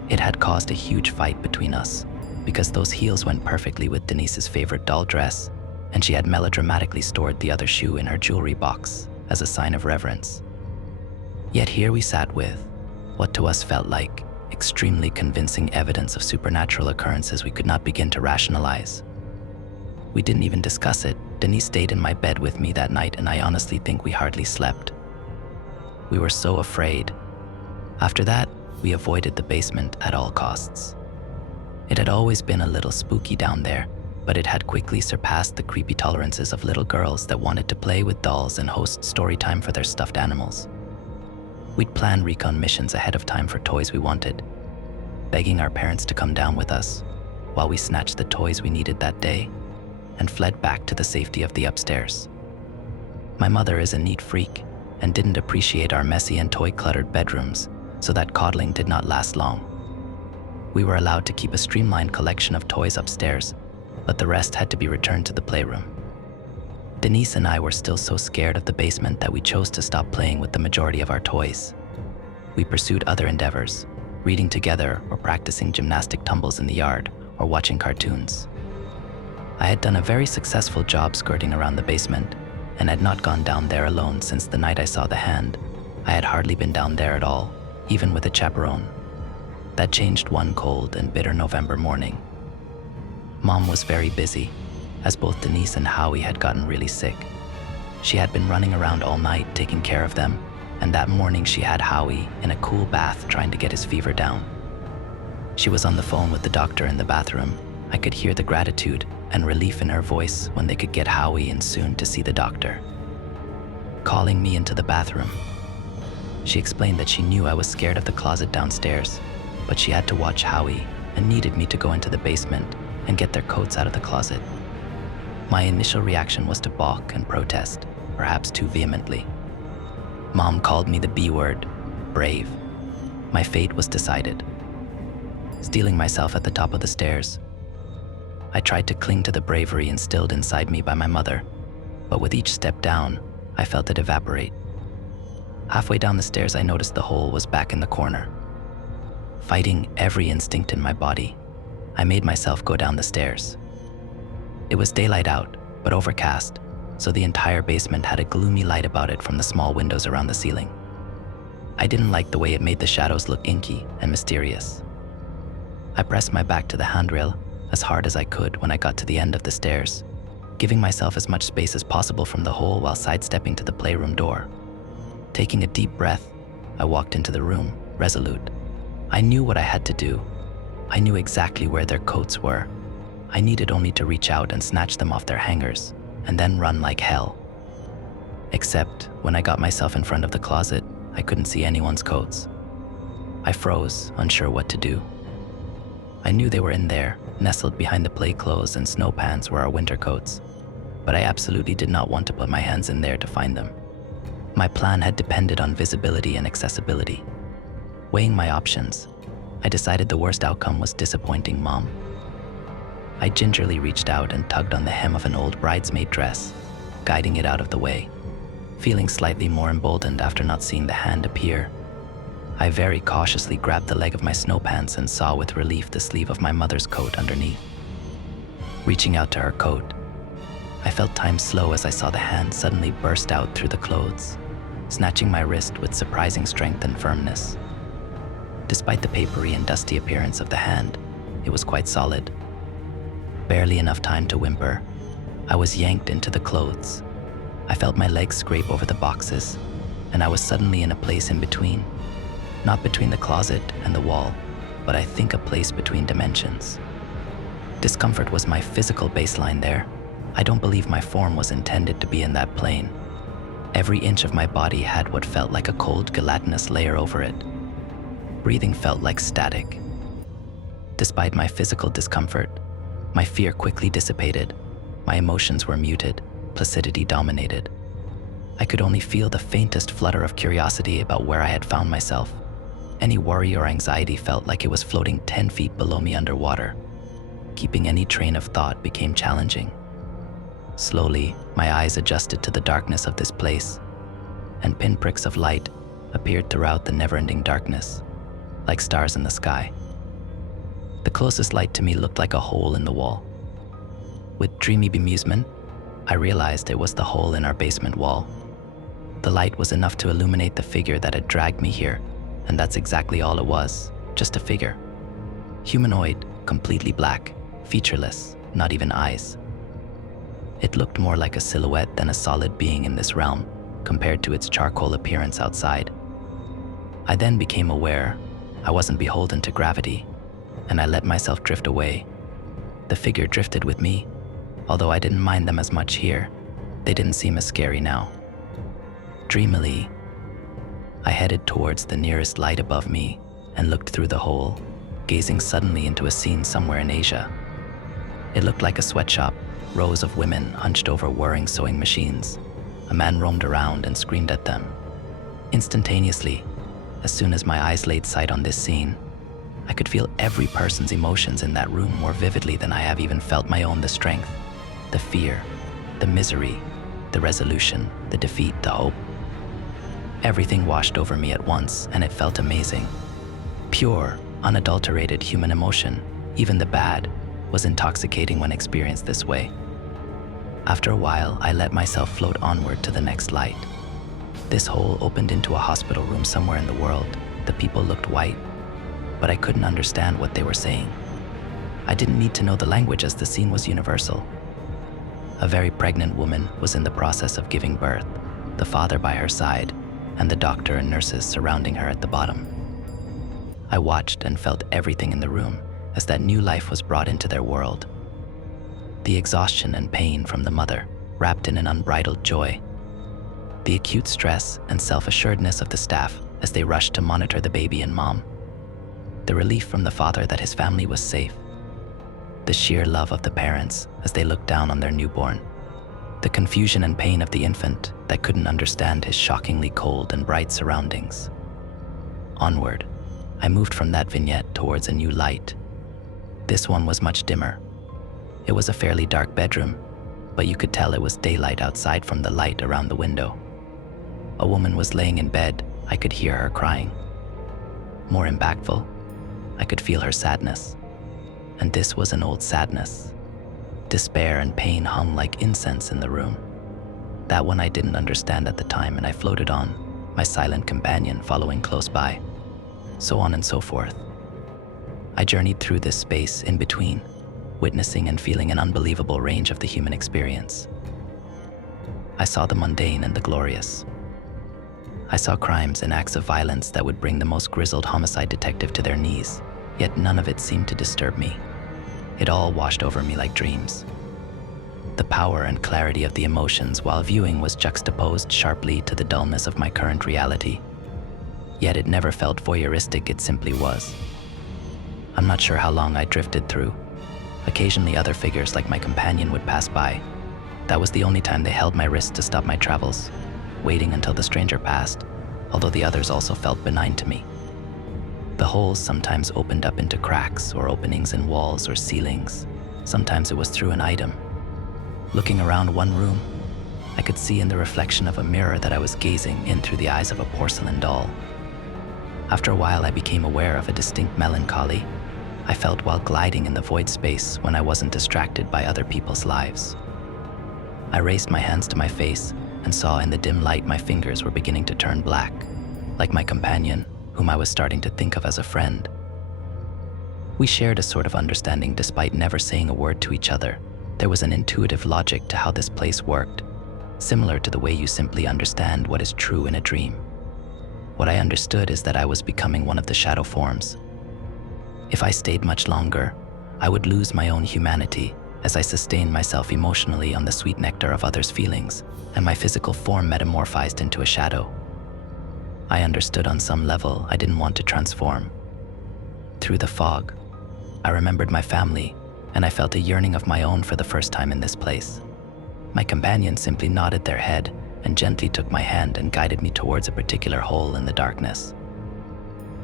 It had caused a huge fight between us because those heels went perfectly with Denise's favorite doll dress, and she had melodramatically stored the other shoe in her jewelry box as a sign of reverence. Yet here we sat with what to us felt like extremely convincing evidence of supernatural occurrences we could not begin to rationalize. We didn't even discuss it. Denise stayed in my bed with me that night, and I honestly think we hardly slept. We were so afraid. After that, we avoided the basement at all costs. It had always been a little spooky down there, but it had quickly surpassed the creepy tolerances of little girls that wanted to play with dolls and host story time for their stuffed animals. We'd plan recon missions ahead of time for toys we wanted, begging our parents to come down with us while we snatched the toys we needed that day and fled back to the safety of the upstairs. My mother is a neat freak and didn't appreciate our messy and toy-cluttered bedrooms, so that coddling did not last long. We were allowed to keep a streamlined collection of toys upstairs, but the rest had to be returned to the playroom. Denise and I were still so scared of the basement that we chose to stop playing with the majority of our toys. We pursued other endeavors, reading together or practicing gymnastic tumbles in the yard or watching cartoons. I had done a very successful job skirting around the basement and had not gone down there alone since the night I saw the hand. I had hardly been down there at all, even with a chaperone. That changed one cold and bitter November morning. Mom was very busy, as both Denise and Howie had gotten really sick. She had been running around all night taking care of them, and that morning she had Howie in a cool bath trying to get his fever down. She was on the phone with the doctor in the bathroom. I could hear the gratitude and relief in her voice when they could get Howie in soon to see the doctor. Calling me into the bathroom, she explained that she knew I was scared of the closet downstairs, but she had to watch Howie and needed me to go into the basement and get their coats out of the closet. My initial reaction was to balk and protest, perhaps too vehemently. Mom called me the B word, brave. My fate was decided. Stealing myself at the top of the stairs, I tried to cling to the bravery instilled inside me by my mother, but with each step down, I felt it evaporate. Halfway down the stairs, I noticed the hole was back in the corner. Fighting every instinct in my body, I made myself go down the stairs. It was daylight out, but overcast, so the entire basement had a gloomy light about it from the small windows around the ceiling. I didn't like the way it made the shadows look inky and mysterious. I pressed my back to the handrail as hard as I could when I got to the end of the stairs, giving myself as much space as possible from the hole while sidestepping to the playroom door. Taking a deep breath, I walked into the room, resolute. I knew what I had to do. I knew exactly where their coats were. I needed only to reach out and snatch them off their hangers, and then run like hell. Except when I got myself in front of the closet, I couldn't see anyone's coats. I froze, unsure what to do. I knew they were in there, nestled behind the play clothes and snow pants were our winter coats, but I absolutely did not want to put my hands in there to find them. My plan had depended on visibility and accessibility. Weighing my options, I decided the worst outcome was disappointing Mom. I gingerly reached out and tugged on the hem of an old bridesmaid dress, guiding it out of the way. Feeling slightly more emboldened after not seeing the hand appear, I very cautiously grabbed the leg of my snow pants and saw with relief the sleeve of my mother's coat underneath. Reaching out to her coat, I felt time slow as I saw the hand suddenly burst out through the clothes, snatching my wrist with surprising strength and firmness. Despite the papery and dusty appearance of the hand, it was quite solid. Barely enough time to whimper, I was yanked into the clothes. I felt my legs scrape over the boxes, and I was suddenly in a place in between. Not between the closet and the wall, but I think a place between dimensions. Discomfort was my physical baseline there. I don't believe my form was intended to be in that plane. Every inch of my body had what felt like a cold, gelatinous layer over it. Breathing felt like static. Despite my physical discomfort, my fear quickly dissipated. My emotions were muted, placidity dominated. I could only feel the faintest flutter of curiosity about where I had found myself. Any worry or anxiety felt like it was floating 10 feet below me underwater. Keeping any train of thought became challenging. Slowly, my eyes adjusted to the darkness of this place, and pinpricks of light appeared throughout the never-ending darkness, like stars in the sky. The closest light to me looked like a hole in the wall. With dreamy bemusement, I realized it was the hole in our basement wall. The light was enough to illuminate the figure that had dragged me here, and that's exactly all it was, just a figure. Humanoid, completely black, featureless, not even eyes. It looked more like a silhouette than a solid being in this realm, compared to its charcoal appearance outside. I then became aware I wasn't beholden to gravity, and I let myself drift away. The figure drifted with me. Although I didn't mind them as much here, they didn't seem as scary now. Dreamily, I headed towards the nearest light above me and looked through the hole, gazing suddenly into a scene somewhere in Asia. It looked like a sweatshop, rows of women hunched over whirring sewing machines. A man roamed around and screamed at them. Instantaneously, as soon as my eyes laid sight on this scene, I could feel every person's emotions in that room more vividly than I have even felt my own. The strength, the fear, the misery, the resolution, the defeat, the hope. Everything washed over me at once, and it felt amazing. Pure, unadulterated human emotion, even the bad, was intoxicating when experienced this way. After a while, I let myself float onward to the next light. This hole opened into a hospital room somewhere in the world. The people looked white, but I couldn't understand what they were saying. I didn't need to know the language as the scene was universal. A very pregnant woman was in the process of giving birth, the father by her side, and the doctor and nurses surrounding her at the bottom. I watched and felt everything in the room as that new life was brought into their world. The exhaustion and pain from the mother, wrapped in an unbridled joy. The acute stress and self-assuredness of the staff as they rushed to monitor the baby and Mom. The relief from the father that his family was safe. The sheer love of the parents as they looked down on their newborn. The confusion and pain of the infant that couldn't understand his shockingly cold and bright surroundings. Onward, I moved from that vignette towards a new light. This one was much dimmer. It was a fairly dark bedroom, but you could tell it was daylight outside from the light around the window. A woman was laying in bed. I could hear her crying. More impactful, I could feel her sadness. And this was an old sadness. Despair and pain hung like incense in the room. That one I didn't understand at the time, and I floated on, my silent companion following close by. So on and so forth. I journeyed through this space in between, witnessing and feeling an unbelievable range of the human experience. I saw the mundane and the glorious. I saw crimes and acts of violence that would bring the most grizzled homicide detective to their knees, yet none of it seemed to disturb me. It all washed over me like dreams. The power and clarity of the emotions while viewing was juxtaposed sharply to the dullness of my current reality. Yet it never felt voyeuristic, it simply was. I'm not sure how long I drifted through. Occasionally other figures like my companion would pass by. That was the only time they held my wrist to stop my travels, waiting until the stranger passed, although the others also felt benign to me. The holes sometimes opened up into cracks or openings in walls or ceilings. Sometimes it was through an item. Looking around one room, I could see in the reflection of a mirror that I was gazing in through the eyes of a porcelain doll. After a while, I became aware of a distinct melancholy I felt while gliding in the void space when I wasn't distracted by other people's lives. I raised my hands to my face and saw in the dim light my fingers were beginning to turn black, like my companion, whom I was starting to think of as a friend. We shared a sort of understanding despite never saying a word to each other. There was an intuitive logic to how this place worked, similar to the way you simply understand what is true in a dream. What I understood is that I was becoming one of the shadow forms. If I stayed much longer, I would lose my own humanity as I sustained myself emotionally on the sweet nectar of others' feelings, and my physical form metamorphized into a shadow. I understood on some level I didn't want to transform. Through the fog, I remembered my family, and I felt a yearning of my own for the first time in this place. My companions simply nodded their head and gently took my hand and guided me towards a particular hole in the darkness.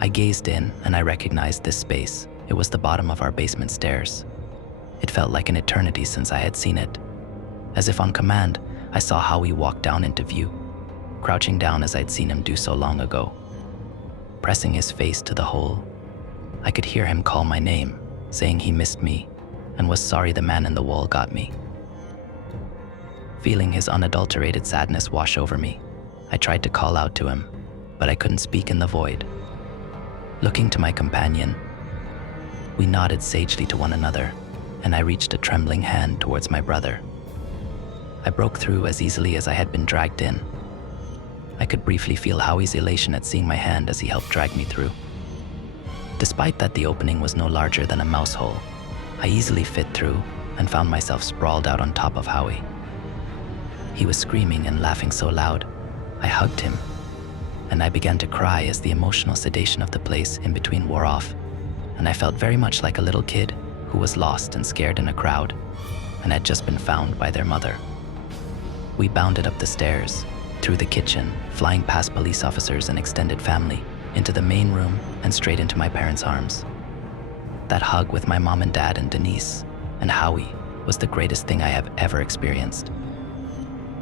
I gazed in and I recognized this space. It was the bottom of our basement stairs. It felt like an eternity since I had seen it. As if on command, I saw Howie walk down into view, crouching down as I'd seen him do so long ago. Pressing his face to the hole, I could hear him call my name, saying he missed me and was sorry the man in the wall got me. Feeling his unadulterated sadness wash over me, I tried to call out to him, but I couldn't speak in the void. Looking to my companion, we nodded sagely to one another, and I reached a trembling hand towards my brother. I broke through as easily as I had been dragged in. I could briefly feel Howie's elation at seeing my hand as he helped drag me through. Despite that the opening was no larger than a mouse hole, I easily fit through and found myself sprawled out on top of Howie. He was screaming and laughing so loud, I hugged him, and I began to cry as the emotional sedation of the place in between wore off, and I felt very much like a little kid who was lost and scared in a crowd and had just been found by their mother. We bounded up the stairs, through the kitchen, flying past police officers and extended family, into the main room and straight into my parents' arms. That hug with my mom and dad and Denise and Howie was the greatest thing I have ever experienced.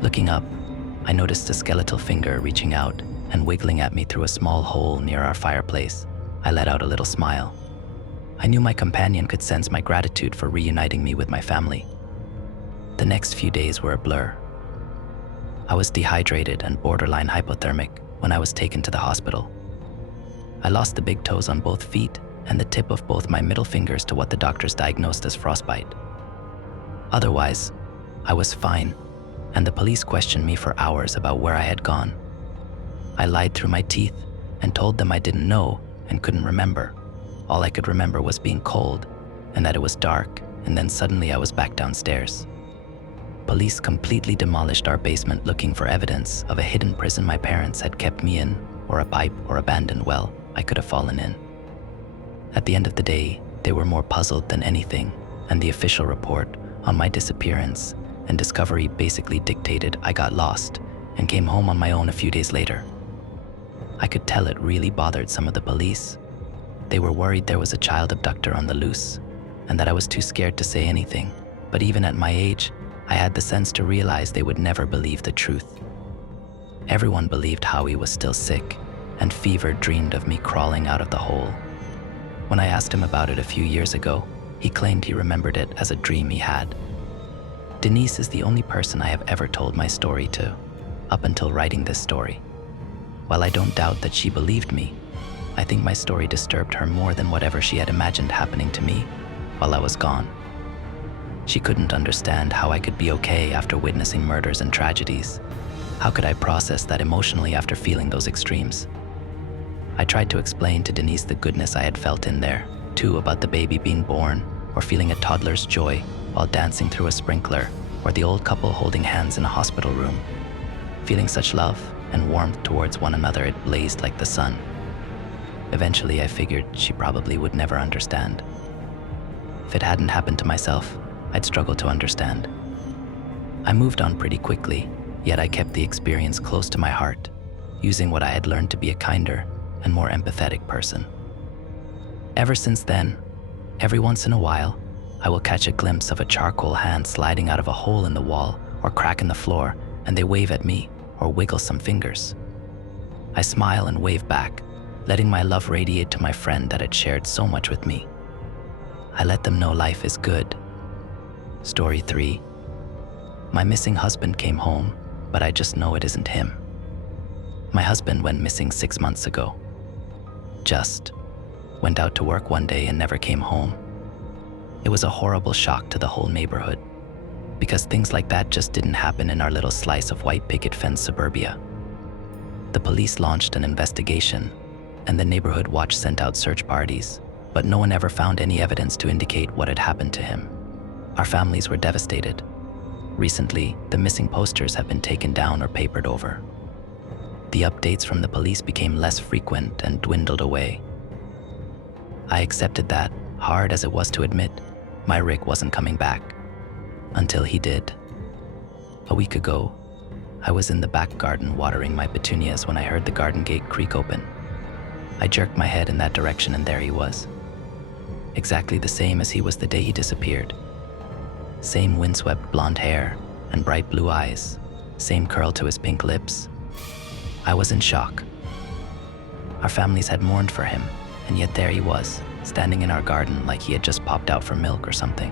Looking up, I noticed a skeletal finger reaching out and wiggling at me through a small hole near our fireplace. I let out a little smile. I knew my companion could sense my gratitude for reuniting me with my family. The next few days were a blur. I was dehydrated and borderline hypothermic when I was taken to the hospital. I lost the big toes on both feet and the tip of both my middle fingers to what the doctors diagnosed as frostbite. Otherwise, I was fine, and the police questioned me for hours about where I had gone. I lied through my teeth and told them I didn't know and couldn't remember. All I could remember was being cold and that it was dark, and then suddenly I was back downstairs. Police completely demolished our basement looking for evidence of a hidden prison my parents had kept me in, or a pipe or abandoned well I could have fallen in. At the end of the day, they were more puzzled than anything, and the official report on my disappearance and discovery basically dictated I got lost and came home on my own a few days later. I could tell it really bothered some of the police. They were worried there was a child abductor on the loose, and that I was too scared to say anything, But even at my age, I had the sense to realize they would never believe the truth. Everyone believed Howie was still sick, and Fever dreamed of me crawling out of the hole. When I asked him about it a few years ago, he claimed he remembered it as a dream he had. Denise is the only person I have ever told my story to, up until writing this story. While I don't doubt that she believed me, I think my story disturbed her more than whatever she had imagined happening to me while I was gone. She couldn't understand how I could be okay after witnessing murders and tragedies. How could I process that emotionally after feeling those extremes? I tried to explain to Denise the goodness I had felt in there, too, about the baby being born, or feeling a toddler's joy while dancing through a sprinkler, or the old couple holding hands in a hospital room. Feeling such love and warmth towards one another, it blazed like the sun. Eventually, I figured she probably would never understand. If it hadn't happened to myself, I'd struggle to understand. I moved on pretty quickly, yet I kept the experience close to my heart, using what I had learned to be a kinder and more empathetic person. Ever since then, every once in a while, I will catch a glimpse of a charcoal hand sliding out of a hole in the wall or crack in the floor, and they wave at me or wiggle some fingers. I smile and wave back, letting my love radiate to my friend that had shared so much with me. I let them know life is good. Story 3. My missing husband came home, but I just know it isn't him. My husband went missing 6 months ago. Just went out to work one day and never came home. It was a horrible shock to the whole neighborhood, because things like that just didn't happen in our little slice of white picket fence suburbia. The police launched an investigation, and the neighborhood watch sent out search parties, but no one ever found any evidence to indicate what had happened to him. Our families were devastated. Recently, the missing posters have been taken down or papered over. The updates from the police became less frequent and dwindled away. I accepted that, hard as it was to admit, my Rick wasn't coming back. Until he did. A week ago, I was in the back garden watering my petunias when I heard the garden gate creak open. I jerked my head in that direction and there he was. Exactly the same as he was the day he disappeared. Same windswept blonde hair and bright blue eyes, same curl to his pink lips. I was in shock. Our families had mourned for him, and yet there he was, standing in our garden like he had just popped out for milk or something.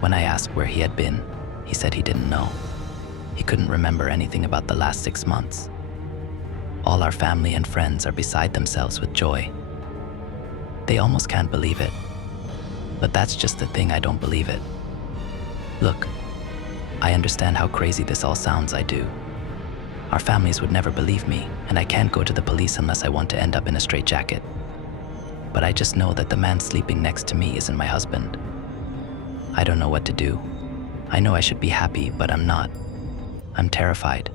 When I asked where he had been, he said he didn't know. He couldn't remember anything about the last 6 months. All our family and friends are beside themselves with joy. They almost can't believe it. But that's just the thing, I don't believe it. Look, I understand how crazy this all sounds, I do. Our families would never believe me, and I can't go to the police unless I want to end up in a straitjacket. But I just know that the man sleeping next to me isn't my husband. I don't know what to do. I know I should be happy, but I'm not. I'm terrified.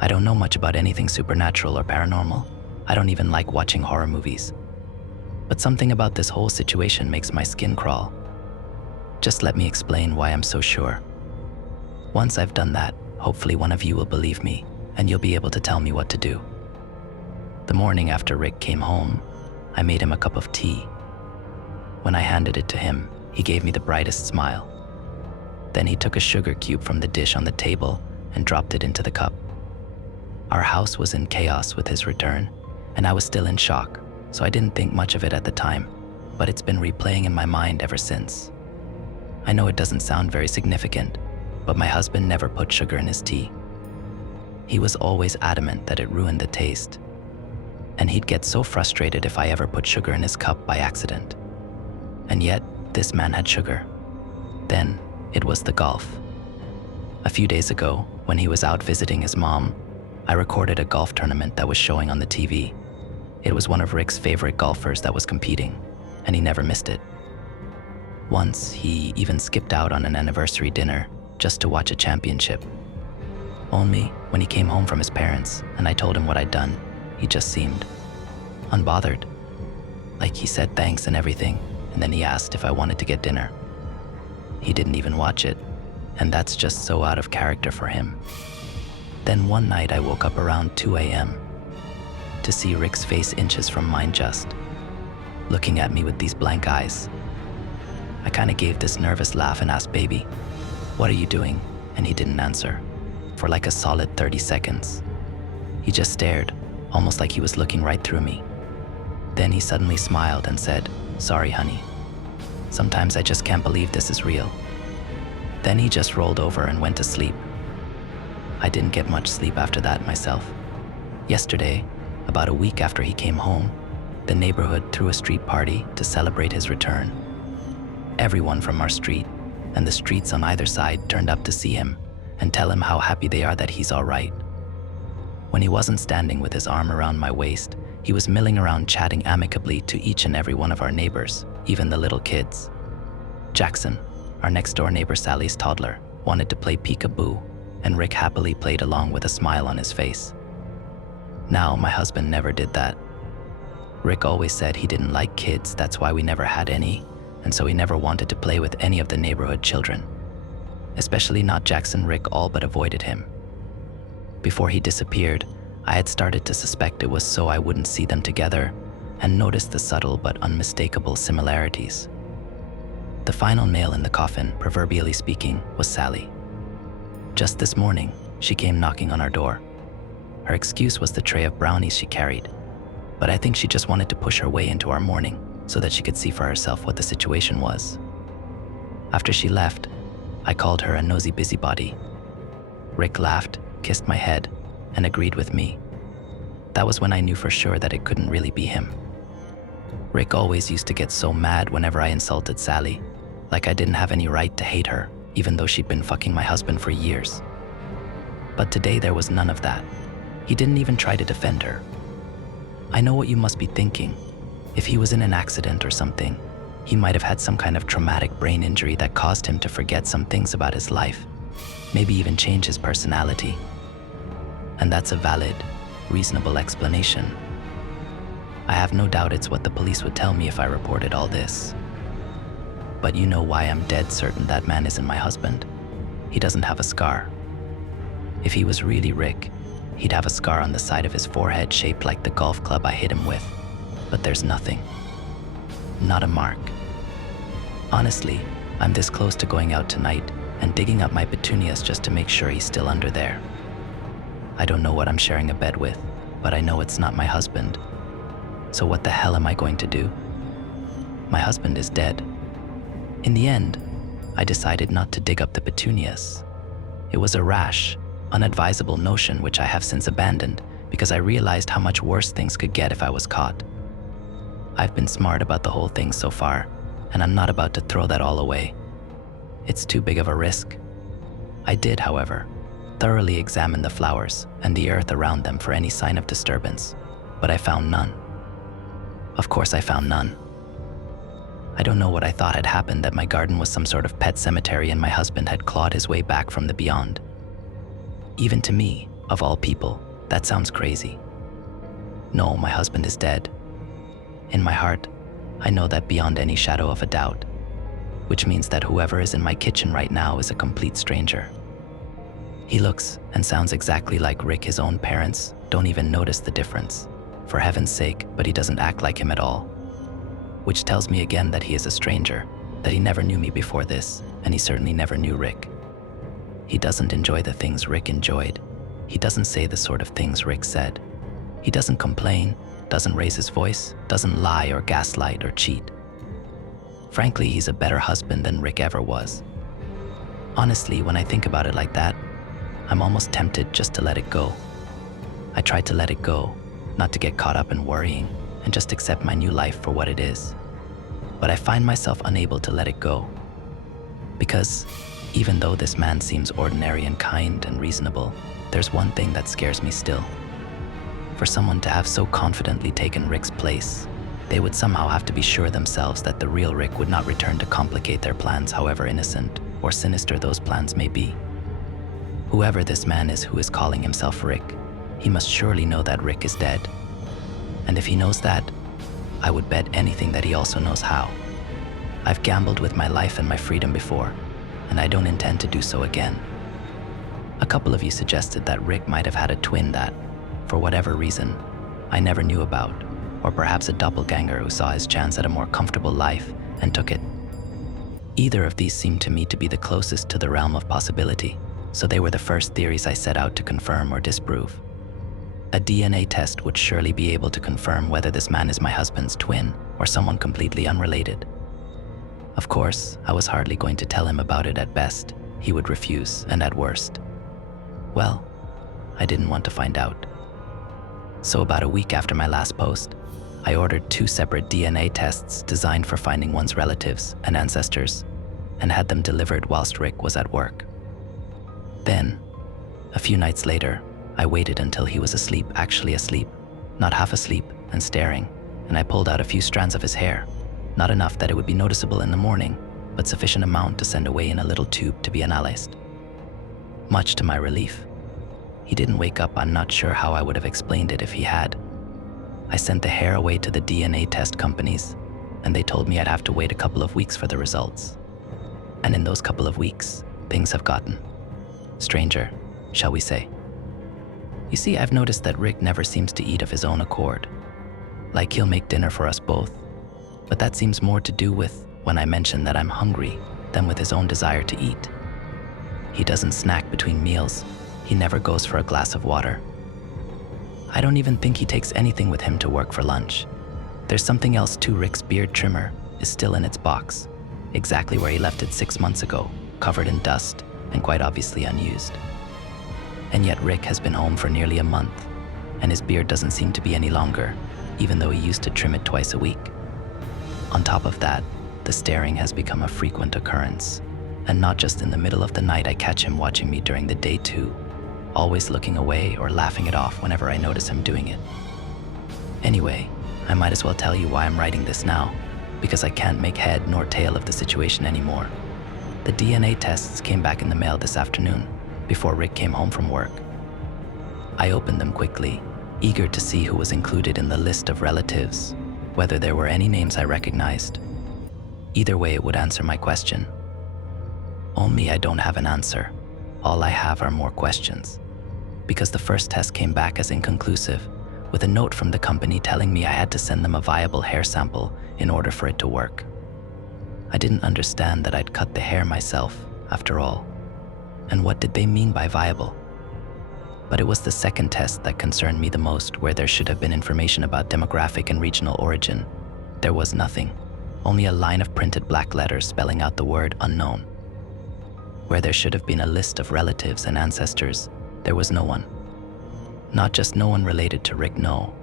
I don't know much about anything supernatural or paranormal. I don't even like watching horror movies. But something about this whole situation makes my skin crawl. Just let me explain why I'm so sure. Once I've done that, hopefully one of you will believe me, and you'll be able to tell me what to do. The morning after Rick came home, I made him a cup of tea. When I handed it to him, he gave me the brightest smile. Then he took a sugar cube from the dish on the table and dropped it into the cup. Our house was in chaos with his return, and I was still in shock, so I didn't think much of it at the time, but it's been replaying in my mind ever since. I know it doesn't sound very significant, but my husband never put sugar in his tea. He was always adamant that it ruined the taste, and he'd get so frustrated if I ever put sugar in his cup by accident. And yet, this man had sugar. Then, it was the golf. A few days ago, when he was out visiting his mom, I recorded a golf tournament that was showing on the TV. It was one of Rick's favorite golfers that was competing, and he never missed it. Once, he even skipped out on an anniversary dinner just to watch a championship. Only, when he came home from his parents and I told him what I'd done, he just seemed unbothered. Like he said thanks and everything, and then he asked if I wanted to get dinner. He didn't even watch it, and that's just so out of character for him. Then one night I woke up around 2 a.m. to see Rick's face inches from mine, just looking at me with these blank eyes. I kind of gave this nervous laugh and asked Baby, "What are you doing?" And he didn't answer for like a solid 30 seconds. He just stared, almost like he was looking right through me. Then he suddenly smiled and said, "Sorry, honey. Sometimes I just can't believe this is real." Then he just rolled over and went to sleep. I didn't get much sleep after that myself. Yesterday, about a week after he came home, the neighborhood threw a street party to celebrate his return. Everyone from our street and the streets on either side turned up to see him and tell him how happy they are that he's all right. When he wasn't standing with his arm around my waist, he was milling around chatting amicably to each and every one of our neighbors, even the little kids. Jackson, our next-door neighbor Sally's toddler, wanted to play peekaboo, and Rick happily played along with a smile on his face. Now, my husband never did that. Rick always said he didn't like kids, that's why we never had any, and so he never wanted to play with any of the neighborhood children. Especially not Jackson. Rick all but avoided him. Before he disappeared, I had started to suspect it was so I wouldn't see them together, and noticed the subtle but unmistakable similarities. The final nail in the coffin, proverbially speaking, was Sally. Just this morning, she came knocking on our door. Her excuse was the tray of brownies she carried, but I think she just wanted to push her way into our morning so that she could see for herself what the situation was. After she left, I called her a nosy busybody. Rick laughed, kissed my head, and agreed with me. That was when I knew for sure that it couldn't really be him. Rick always used to get so mad whenever I insulted Sally, like I didn't have any right to hate her, even though she'd been fucking my husband for years. But today there was none of that. He didn't even try to defend her. I know what you must be thinking. If he was in an accident or something, he might have had some kind of traumatic brain injury that caused him to forget some things about his life, maybe even change his personality. And that's a valid, reasonable explanation. I have no doubt it's what the police would tell me if I reported all this. But you know why I'm dead certain that man isn't my husband. He doesn't have a scar. If he was really Rick, he'd have a scar on the side of his forehead shaped like the golf club I hit him with. But there's nothing. Not a mark. Honestly, I'm this close to going out tonight and digging up my petunias just to make sure he's still under there. I don't know what I'm sharing a bed with, but I know it's not my husband. So what the hell am I going to do? My husband is dead. In the end, I decided not to dig up the petunias. It was a rash, unadvisable notion which I have since abandoned because I realized how much worse things could get if I was caught. I've been smart about the whole thing so far, and I'm not about to throw that all away. It's too big of a risk. I did, however, thoroughly examine the flowers and the earth around them for any sign of disturbance, but I found none. Of course I found none. I don't know what I thought had happened, that my garden was some sort of pet cemetery and my husband had clawed his way back from the beyond. Even to me, of all people, that sounds crazy. No, my husband is dead. In my heart, I know that beyond any shadow of a doubt, which means that whoever is in my kitchen right now is a complete stranger. He looks and sounds exactly like Rick. His own parents don't even notice the difference, for heaven's sake, but he doesn't act like him at all. Which tells me again that he is a stranger, that he never knew me before this, and he certainly never knew Rick. He doesn't enjoy the things Rick enjoyed. He doesn't say the sort of things Rick said. He doesn't complain, doesn't raise his voice, doesn't lie or gaslight or cheat. Frankly, he's a better husband than Rick ever was. Honestly, when I think about it like that, I'm almost tempted just to let it go. I tried to let it go, not to get caught up in worrying, and just accept my new life for what it is. But I find myself unable to let it go. Because even though this man seems ordinary and kind and reasonable, there's one thing that scares me still. For someone to have so confidently taken Rick's place, they would somehow have to be sure themselves that the real Rick would not return to complicate their plans, however innocent or sinister those plans may be. Whoever this man is who is calling himself Rick, he must surely know that Rick is dead. And if he knows that, I would bet anything that he also knows how. I've gambled with my life and my freedom before, and I don't intend to do so again. A couple of you suggested that Rick might have had a twin that, for whatever reason, I never knew about, or perhaps a doppelganger who saw his chance at a more comfortable life and took it. Either of these seemed to me to be the closest to the realm of possibility, so they were the first theories I set out to confirm or disprove. A DNA test would surely be able to confirm whether this man is my husband's twin or someone completely unrelated. Of course, I was hardly going to tell him about it at best. He would refuse, and at worst, well, I didn't want to find out. So about a week after my last post, I ordered 2 separate DNA tests designed for finding one's relatives and ancestors, and had them delivered whilst Rick was at work. Then, a few nights later, I waited until he was asleep, actually asleep, not half asleep and staring, and I pulled out a few strands of his hair, not enough that it would be noticeable in the morning, but sufficient amount to send away in a little tube to be analyzed. Much to my relief, he didn't wake up. I'm not sure how I would have explained it if he had. I sent the hair away to the DNA test companies, and they told me I'd have to wait a couple of weeks for the results. And in those couple of weeks, things have gotten stranger, shall we say. You see, I've noticed that Rick never seems to eat of his own accord. Like he'll make dinner for us both, but that seems more to do with when I mention that I'm hungry than with his own desire to eat. He doesn't snack between meals. He never goes for a glass of water. I don't even think he takes anything with him to work for lunch. There's something else too. Rick's beard trimmer is still in its box, exactly where he left it 6 months ago, covered in dust and quite obviously unused. And yet Rick has been home for nearly a month, and his beard doesn't seem to be any longer, even though he used to trim it twice a week. On top of that, the staring has become a frequent occurrence, and not just in the middle of the night. I catch him watching me during the day too, always looking away or laughing it off whenever I notice him doing it. Anyway, I might as well tell you why I'm writing this now, because I can't make head nor tail of the situation anymore. The DNA tests came back in the mail this afternoon, before Rick came home from work. I opened them quickly, eager to see who was included in the list of relatives, whether there were any names I recognized. Either way, it would answer my question. Only I don't have an answer. All I have are more questions. Because the first test came back as inconclusive, with a note from the company telling me I had to send them a viable hair sample in order for it to work. I didn't understand that I'd cut the hair myself, after all. And what did they mean by viable? But it was the second test that concerned me the most, where there should have been information about demographic and regional origin. There was nothing, only a line of printed black letters spelling out the word unknown. Where there should have been a list of relatives and ancestors, there was no one. Not just no one related to Rick, no.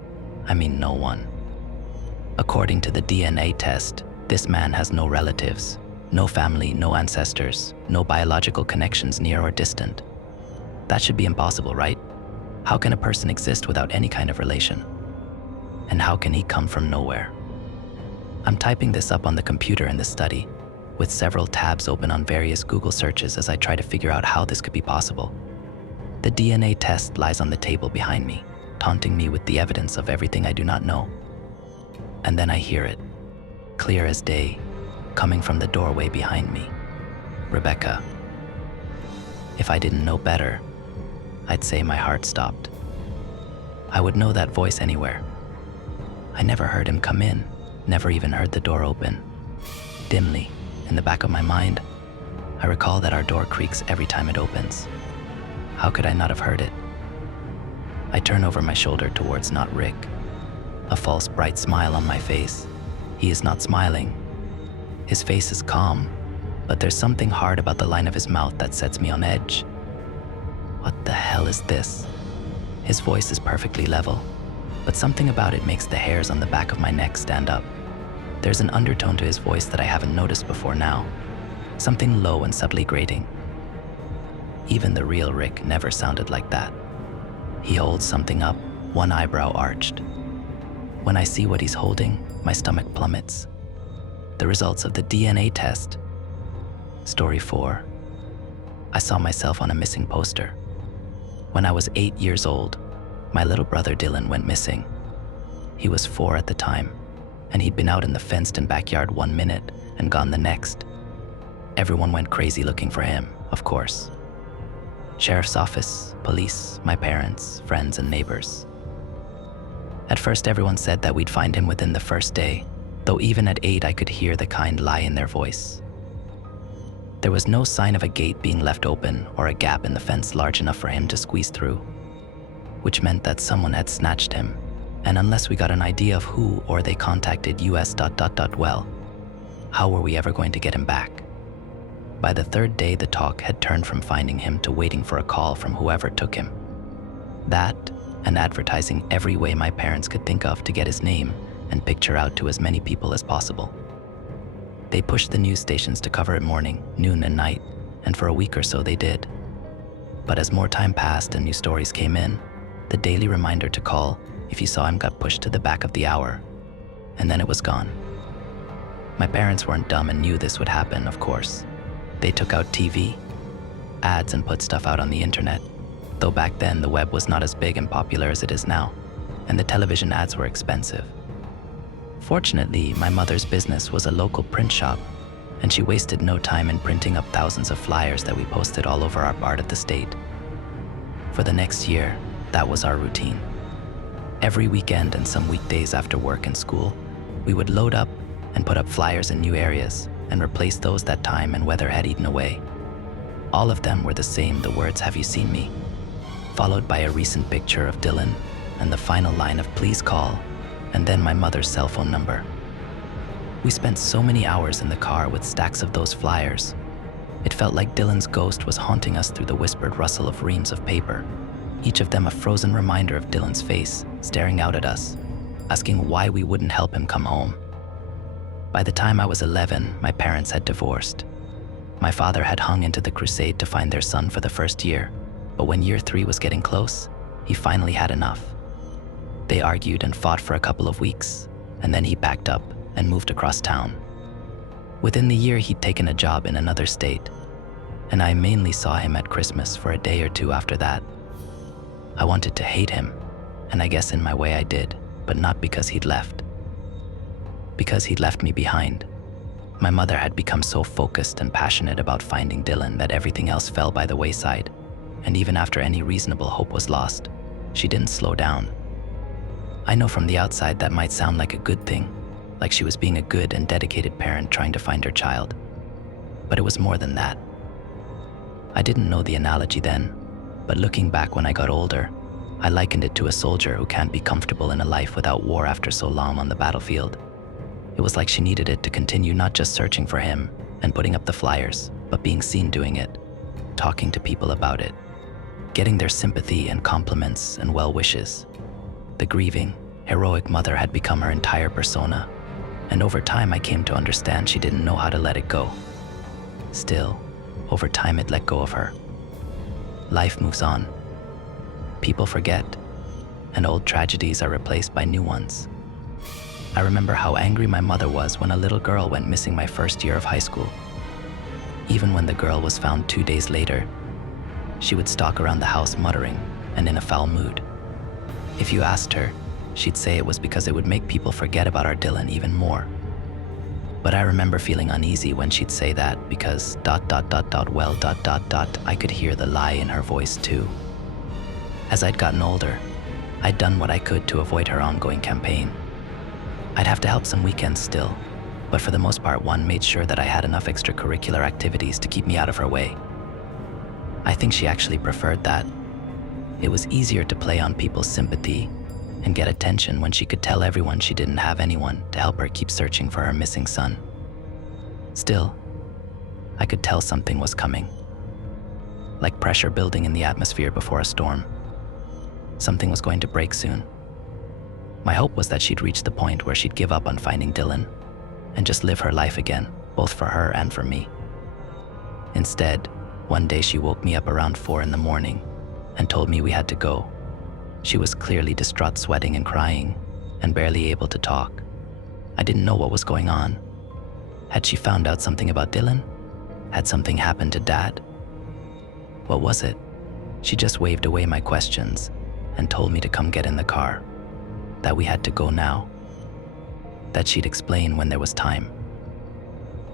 I mean no one. According to the DNA test, this man has no relatives, no family, no ancestors, no biological connections near or distant. That should be impossible, right? How can a person exist without any kind of relation? And how can he come from nowhere? I'm typing this up on the computer in the study, with several tabs open on various Google searches as I try to figure out how this could be possible. The DNA test lies on the table behind me, taunting me with the evidence of everything I do not know. And then I hear it, clear as day, coming from the doorway behind me. Rebecca. If I didn't know better, I'd say my heart stopped. I would know that voice anywhere. I never heard him come in, never even heard the door open. Dimly, in the back of my mind, I recall that our door creaks every time it opens. How could I not have heard it? I turn over my shoulder towards not Rick. A false bright smile on my face. He is not smiling. His face is calm, but there's something hard about the line of his mouth that sets me on edge. What the hell is this? His voice is perfectly level, but something about it makes the hairs on the back of my neck stand up. There's an undertone to his voice that I haven't noticed before now, something low and subtly grating. Even the real Rick never sounded like that. He holds something up, one eyebrow arched. When I see what he's holding, my stomach plummets. The results of the DNA test. Story 4. I saw myself on a missing poster. When I was 8 years old, my little brother Dylan went missing. He was 4 at the time, and he'd been out in the fenced-in backyard 1 minute and gone the next. Everyone went crazy looking for him, of course. Sheriff's office, police, my parents, friends, and neighbors. At first, everyone said that we'd find him within the first day, though even at 8 I could hear the kind lie in their voice. There was no sign of a gate being left open or a gap in the fence large enough for him to squeeze through, which meant that someone had snatched him, and unless we got an idea of who or they contacted US. Well, how were we ever going to get him back? By the third day, the talk had turned from finding him to waiting for a call from whoever took him. That, and advertising every way my parents could think of to get his name and picture out to as many people as possible. They pushed the news stations to cover it morning, noon, and night, and for a week or so they did. But as more time passed and new stories came in, the daily reminder to call if you saw him got pushed to the back of the hour, and then it was gone. My parents weren't dumb and knew this would happen, of course. They took out TV, ads, and put stuff out on the internet, though back then the web was not as big and popular as it is now, and the television ads were expensive. Fortunately, my mother's business was a local print shop, and she wasted no time in printing up thousands of flyers that we posted all over our part of the state. For the next year, that was our routine. Every weekend and some weekdays after work and school, we would load up and put up flyers in new areas and replace those that time and weather had eaten away. All of them were the same, the words "Have you seen me?" followed by a recent picture of Dylan and the final line of "Please call," and then my mother's cell phone number. We spent so many hours in the car with stacks of those flyers. It felt like Dylan's ghost was haunting us through the whispered rustle of reams of paper, each of them a frozen reminder of Dylan's face staring out at us, asking why we wouldn't help him come home. By the time I was 11, my parents had divorced. My father had hung into the crusade to find their son for the first year, but when year 3 was getting close, he finally had enough. They argued and fought for a couple of weeks, and then he packed up and moved across town. Within the year, he'd taken a job in another state, and I mainly saw him at Christmas for a day or two after that. I wanted to hate him, and I guess in my way I did, but not because he'd left. Because he'd left me behind. My mother had become so focused and passionate about finding Dylan that everything else fell by the wayside, and even after any reasonable hope was lost, she didn't slow down. I know from the outside that might sound like a good thing, like she was being a good and dedicated parent trying to find her child. But it was more than that. I didn't know the analogy then, but looking back when I got older, I likened it to a soldier who can't be comfortable in a life without war after so long on the battlefield. It was like she needed it to continue not just searching for him and putting up the flyers, but being seen doing it, talking to people about it, getting their sympathy and compliments and well wishes. The grieving, heroic mother had become her entire persona, and over time I came to understand she didn't know how to let it go. Still, over time it let go of her. Life moves on. People forget, and old tragedies are replaced by new ones. I remember how angry my mother was when a little girl went missing my first year of high school. Even when the girl was found 2 days later, she would stalk around the house muttering and in a foul mood. If you asked her, she'd say it was because it would make people forget about our Dylan even more. But I remember feeling uneasy when she'd say that because ... I could hear the lie in her voice too. As I'd gotten older, I'd done what I could to avoid her ongoing campaign. I'd have to help some weekends still, but for the most part one made sure that I had enough extracurricular activities to keep me out of her way. I think she actually preferred that. It was easier to play on people's sympathy and get attention when she could tell everyone she didn't have anyone to help her keep searching for her missing son. Still, I could tell something was coming. Like pressure building in the atmosphere before a storm. Something was going to break soon. My hope was that she'd reach the point where she'd give up on finding Dylan and just live her life again, both for her and for me. Instead, one day she woke me up around 4 in the morning and told me we had to go. She was clearly distraught, sweating and crying, and barely able to talk. I didn't know what was going on. Had she found out something about Dylan? Had something happened to Dad? What was it? She just waved away my questions and told me to come get in the car, that we had to go now, that she'd explain when there was time.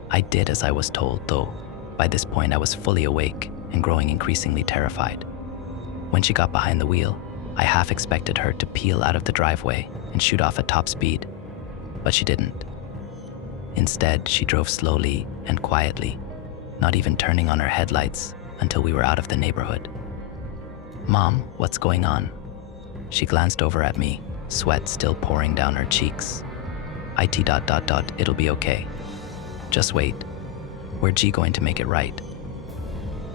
I did as I was told, though by this point I was fully awake and growing increasingly terrified. When she got behind the wheel, I half expected her to peel out of the driveway and shoot off at top speed, but she didn't. Instead, she drove slowly and quietly, not even turning on her headlights until we were out of the neighborhood. "Mom, what's going on?" She glanced over at me, sweat still pouring down her cheeks. It'll be okay. Just wait. We're going to make it right."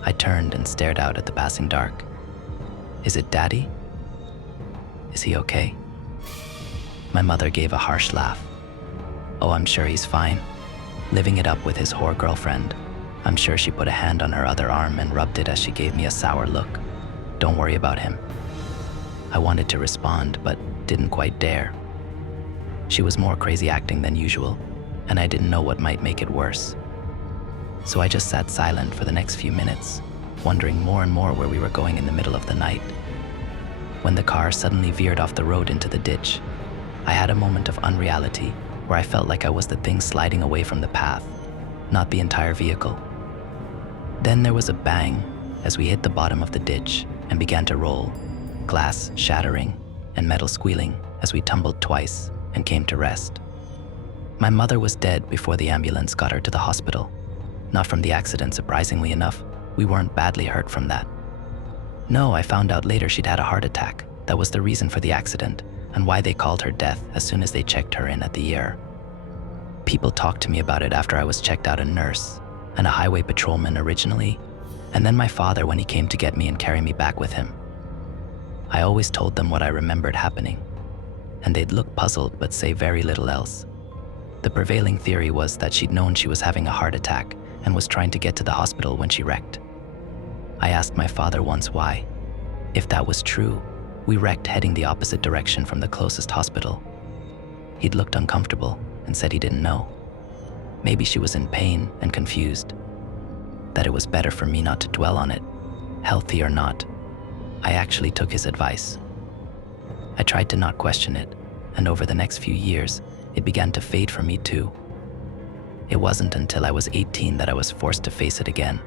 I turned and stared out at the passing dark. "Is it Daddy? Is he okay?" My mother gave a harsh laugh. "Oh, I'm sure he's fine. Living it up with his whore girlfriend. I'm sure she put a hand on her other arm and rubbed it as she gave me a sour look. Don't worry about him." I wanted to respond, but didn't quite dare. She was more crazy acting than usual, and I didn't know what might make it worse. So I just sat silent for the next few minutes, wondering more and more where we were going in the middle of the night. When the car suddenly veered off the road into the ditch, I had a moment of unreality where I felt like I was the thing sliding away from the path, not the entire vehicle. Then there was a bang as we hit the bottom of the ditch and began to roll, glass shattering and metal squealing as we tumbled twice and came to rest. My mother was dead before the ambulance got her to the hospital. Not from the accident, surprisingly enough. We weren't badly hurt from that. No, I found out later she'd had a heart attack. That was the reason for the accident and why they called her death as soon as they checked her in at the ER. People talked to me about it after I was checked out, a nurse and a highway patrolman originally, and then my father when he came to get me and carry me back with him. I always told them what I remembered happening, and they'd look puzzled but say very little else. The prevailing theory was that she'd known she was having a heart attack and was trying to get to the hospital when she wrecked. I asked my father once why. If that was true, we wrecked heading the opposite direction from the closest hospital. He'd looked uncomfortable and said he didn't know. Maybe she was in pain and confused. That it was better for me not to dwell on it, healthy or not. I actually took his advice. I tried to not question it, and over the next few years, it began to fade from me too. It wasn't until I was 18 that I was forced to face it again.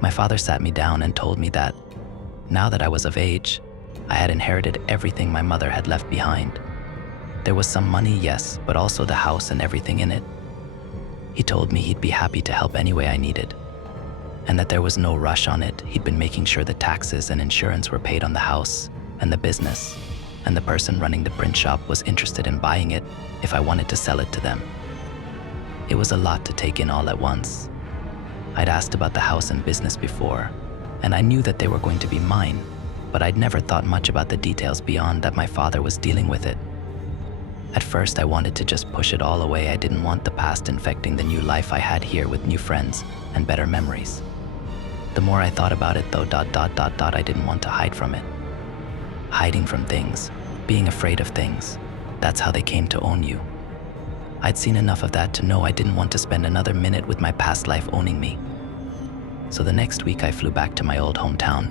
My father sat me down and told me that, now that I was of age, I had inherited everything my mother had left behind. There was some money, yes, but also the house and everything in it. He told me he'd be happy to help any way I needed, and that there was no rush on it. He'd been making sure the taxes and insurance were paid on the house and the business, and the person running the print shop was interested in buying it if I wanted to sell it to them. It was a lot to take in all at once. I'd asked about the house and business before, and I knew that they were going to be mine, but I'd never thought much about the details beyond that my father was dealing with it. At first, I wanted to just push it all away. I didn't want the past infecting the new life I had here with new friends and better memories. The more I thought about it though, I didn't want to hide from it. Hiding from things, being afraid of things, that's how they came to own you. I'd seen enough of that to know I didn't want to spend another minute with my past life owning me. So the next week I flew back to my old hometown.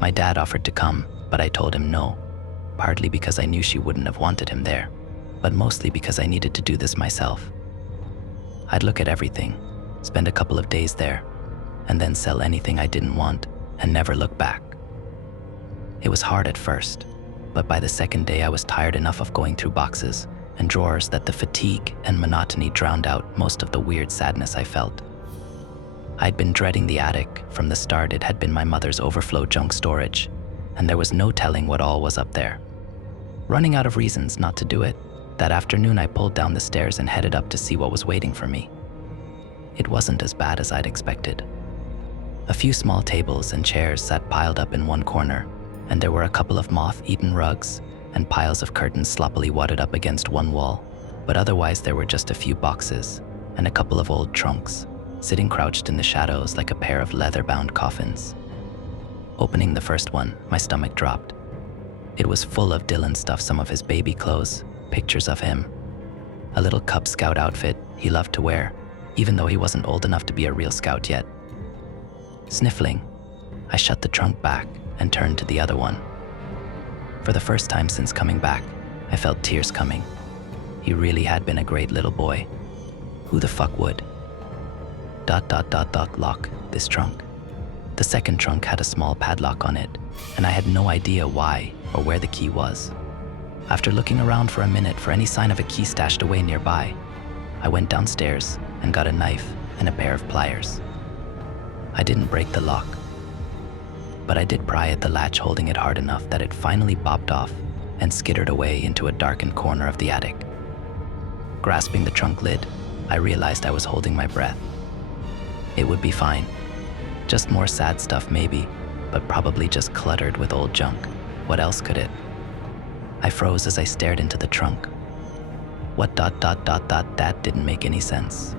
My dad offered to come, but I told him no, partly because I knew she wouldn't have wanted him there, but mostly because I needed to do this myself. I'd look at everything, spend a couple of days there, and then sell anything I didn't want and never look back. It was hard at first, but by the second day I was tired enough of going through boxes and drawers that the fatigue and monotony drowned out most of the weird sadness I felt. I'd been dreading the attic. From the start, it had been my mother's overflow junk storage, and there was no telling what all was up there. Running out of reasons not to do it, that afternoon I pulled down the stairs and headed up to see what was waiting for me. It wasn't as bad as I'd expected. A few small tables and chairs sat piled up in one corner, and there were a couple of moth-eaten rugs and piles of curtains sloppily wadded up against one wall, but otherwise there were just a few boxes and a couple of old trunks, sitting crouched in the shadows like a pair of leather-bound coffins. Opening the first one, my stomach dropped. It was full of Dylan stuff, some of his baby clothes, pictures of him, a little Cub Scout outfit he loved to wear, even though he wasn't old enough to be a real scout yet. Sniffling, I shut the trunk back and turned to the other one. For the first time since coming back, I felt tears coming. He really had been a great little boy. Who the fuck would? Lock this trunk. The second trunk had a small padlock on it, and I had no idea why or where the key was. After looking around for a minute for any sign of a key stashed away nearby, I went downstairs and got a knife and a pair of pliers. I didn't break the lock, but I did pry at the latch, holding it hard enough that it finally popped off and skittered away into a darkened corner of the attic. Grasping the trunk lid, I realized I was holding my breath. It would be fine. Just more sad stuff maybe, but probably just cluttered with old junk. What else could it? I froze as I stared into the trunk. That didn't make any sense.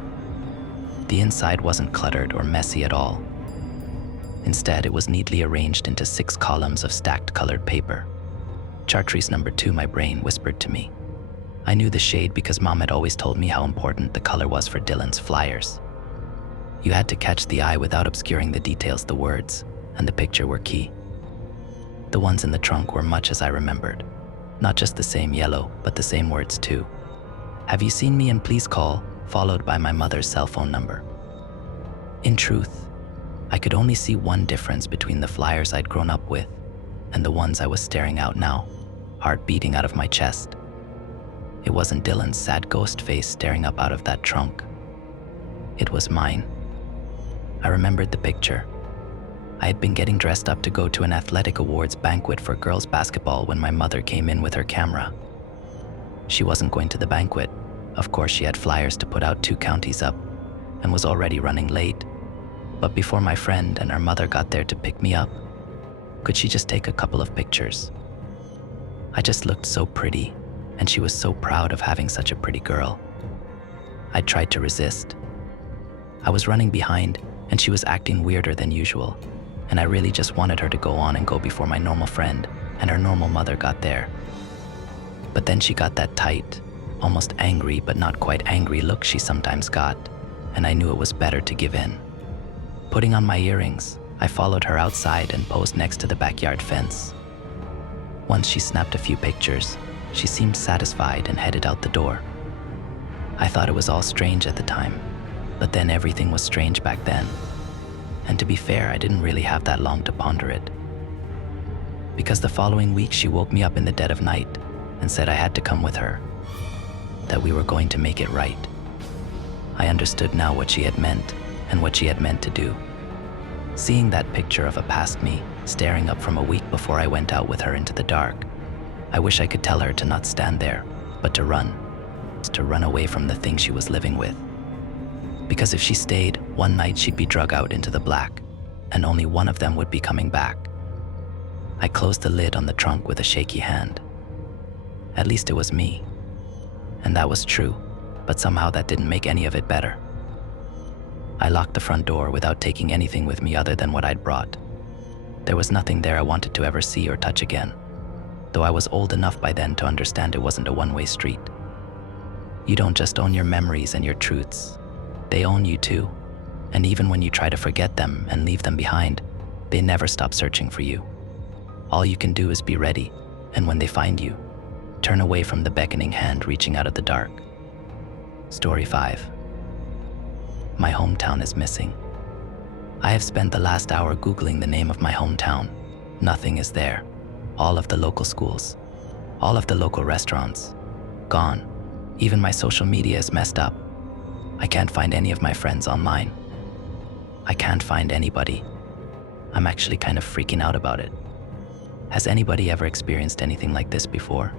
The inside wasn't cluttered or messy at all. Instead, it was neatly arranged into 6 columns of stacked colored paper. Chartreuse number 2, my brain whispered to me. I knew the shade because Mom had always told me how important the color was for Dylan's flyers. You had to catch the eye without obscuring the details. The words and the picture were key. The ones in the trunk were much as I remembered. Not just the same yellow, but the same words too. Have you seen me and please call, followed by my mother's cell phone number. In truth, I could only see one difference between the flyers I'd grown up with and the ones I was staring out now, heart beating out of my chest. It wasn't Dylan's sad ghost face staring up out of that trunk. It was mine. I remembered the picture. I had been getting dressed up to go to an athletic awards banquet for girls basketball when my mother came in with her camera. She wasn't going to the banquet. Of course, she had flyers to put out 2 counties up and was already running late. But before my friend and her mother got there to pick me up, could she just take a couple of pictures? I just looked so pretty, and she was so proud of having such a pretty girl. I tried to resist. I was running behind, and she was acting weirder than usual, and I really just wanted her to go on and go before my normal friend and her normal mother got there. But then she got that tight, almost angry but not quite angry look she sometimes got, and I knew it was better to give in. Putting on my earrings, I followed her outside and posed next to the backyard fence. Once she snapped a few pictures, she seemed satisfied and headed out the door. I thought it was all strange at the time, but then everything was strange back then. And to be fair, I didn't really have that long to ponder it. Because the following week she woke me up in the dead of night and said I had to come with her, that we were going to make it right. I understood now what she had meant and what she had meant to do. Seeing that picture of a past me staring up from a week before I went out with her into the dark, I wish I could tell her to not stand there, but to run away from the thing she was living with. Because if she stayed, one night she'd be drug out into the black, and only one of them would be coming back. I closed the lid on the trunk with a shaky hand. At least it was me. And that was true, but somehow that didn't make any of it better. I locked the front door without taking anything with me other than what I'd brought. There was nothing there I wanted to ever see or touch again, though I was old enough by then to understand it wasn't a one-way street. You don't just own your memories and your truths. They own you too. And even when you try to forget them and leave them behind, they never stop searching for you. All you can do is be ready, and when they find you, turn away from the beckoning hand reaching out of the dark. Story 5. My hometown is missing. I have spent the last hour Googling the name of my hometown. Nothing is there. All of the local schools, all of the local restaurants, gone. Even my social media is messed up. I can't find any of my friends online. I can't find anybody. I'm actually kind of freaking out about it. Has anybody ever experienced anything like this before?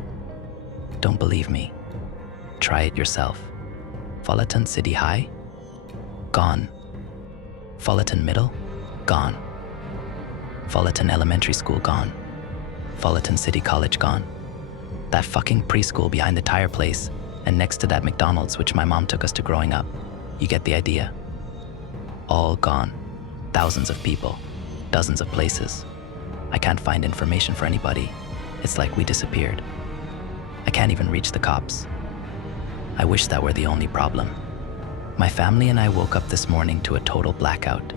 Don't believe me? Try it yourself. Fullerton City High? Gone. Fullerton Middle? Gone. Fullerton Elementary School? Gone. Fullerton City College? Gone. That fucking preschool behind the tire place and next to that McDonald's which my mom took us to growing up. You get the idea? All gone. Thousands of people. Dozens of places. I can't find information for anybody. It's like we disappeared. I can't even reach the cops. I wish that were the only problem. My family and I woke up this morning to a total blackout.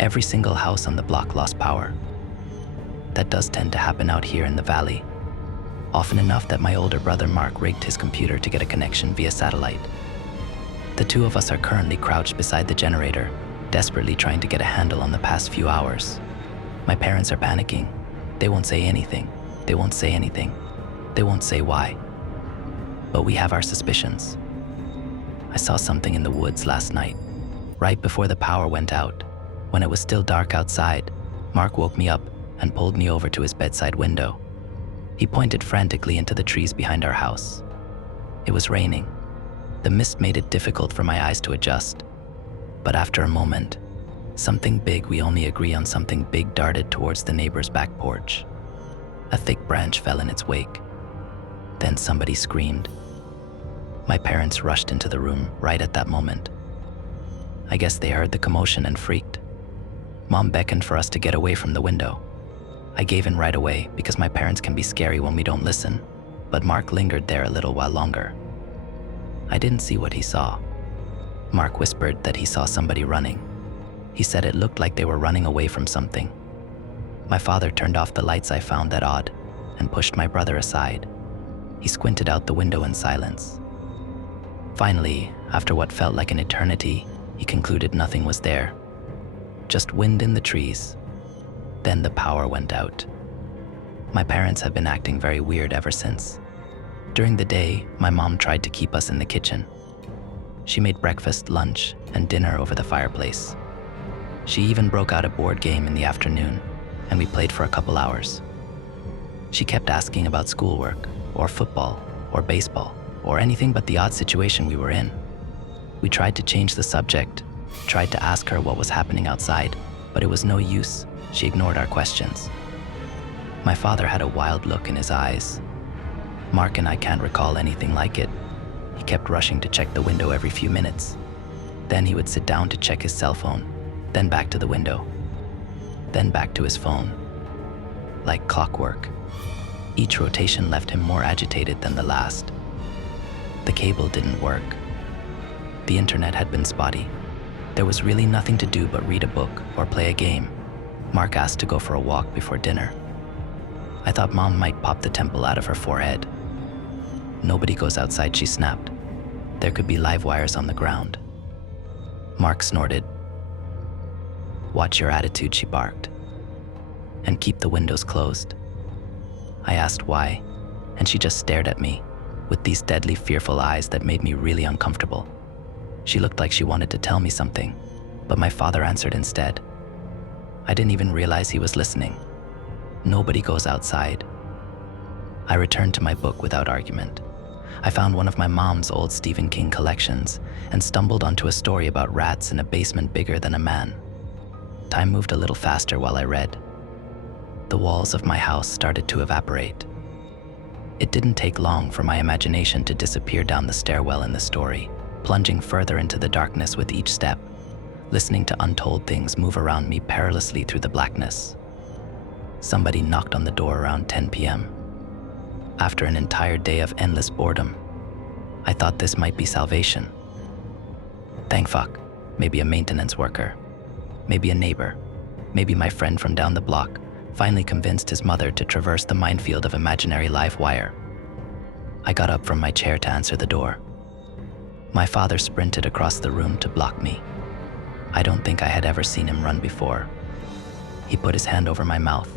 Every single house on the block lost power. That does tend to happen out here in the valley. Often enough that my older brother Mark rigged his computer to get a connection via satellite. The two of us are currently crouched beside the generator, desperately trying to get a handle on the past few hours. My parents are panicking. They won't say anything. They won't say anything. They won't say why. But we have our suspicions. I saw something in the woods last night. Right before the power went out, when it was still dark outside, Mark woke me up and pulled me over to his bedside window. He pointed frantically into the trees behind our house. It was raining. The mist made it difficult for my eyes to adjust. But after a moment, something big, we only agree on something big, darted towards the neighbor's back porch. A thick branch fell in its wake. Then somebody screamed. My parents rushed into the room right at that moment. I guess they heard the commotion and freaked. Mom beckoned for us to get away from the window. I gave in right away because my parents can be scary when we don't listen, but Mark lingered there a little while longer. I didn't see what he saw. Mark whispered that he saw somebody running. He said it looked like they were running away from something. My father turned off the lights. I found that odd and pushed my brother aside. He squinted out the window in silence. Finally, after what felt like an eternity, he concluded nothing was there. Just wind in the trees. Then the power went out. My parents have been acting very weird ever since. During the day, my mom tried to keep us in the kitchen. She made breakfast, lunch, and dinner over the fireplace. She even broke out a board game in the afternoon, and we played for a couple hours. She kept asking about schoolwork, or football, or baseball, or anything but the odd situation we were in. We tried to change the subject, tried to ask her what was happening outside, but it was no use. She ignored our questions. My father had a wild look in his eyes. Mark and I can't recall anything like it. He kept rushing to check the window every few minutes. Then he would sit down to check his cell phone, then back to the window, then back to his phone. Like clockwork. Each rotation left him more agitated than the last. The cable didn't work. The internet had been spotty. There was really nothing to do but read a book or play a game. Mark asked to go for a walk before dinner. I thought Mom might pop the temple out of her forehead. Nobody goes outside, she snapped. There could be live wires on the ground. Mark snorted. Watch your attitude, she barked. And keep the windows closed. I asked why, and she just stared at me with these deadly, fearful eyes that made me really uncomfortable. She looked like she wanted to tell me something, but my father answered instead. I didn't even realize he was listening. Nobody goes outside. I returned to my book without argument. I found one of my mom's old Stephen King collections and stumbled onto a story about rats in a basement bigger than a man. Time moved a little faster while I read. The walls of my house started to evaporate. It didn't take long for my imagination to disappear down the stairwell in the story, plunging further into the darkness with each step, listening to untold things move around me perilously through the blackness. Somebody knocked on the door around 10 p.m. After an entire day of endless boredom, I thought this might be salvation. Thank fuck, maybe a maintenance worker, maybe a neighbor, maybe my friend from down the block finally convinced his mother to traverse the minefield of imaginary live wire. I got up from my chair to answer the door. My father sprinted across the room to block me. I don't think I had ever seen him run before. He put his hand over my mouth.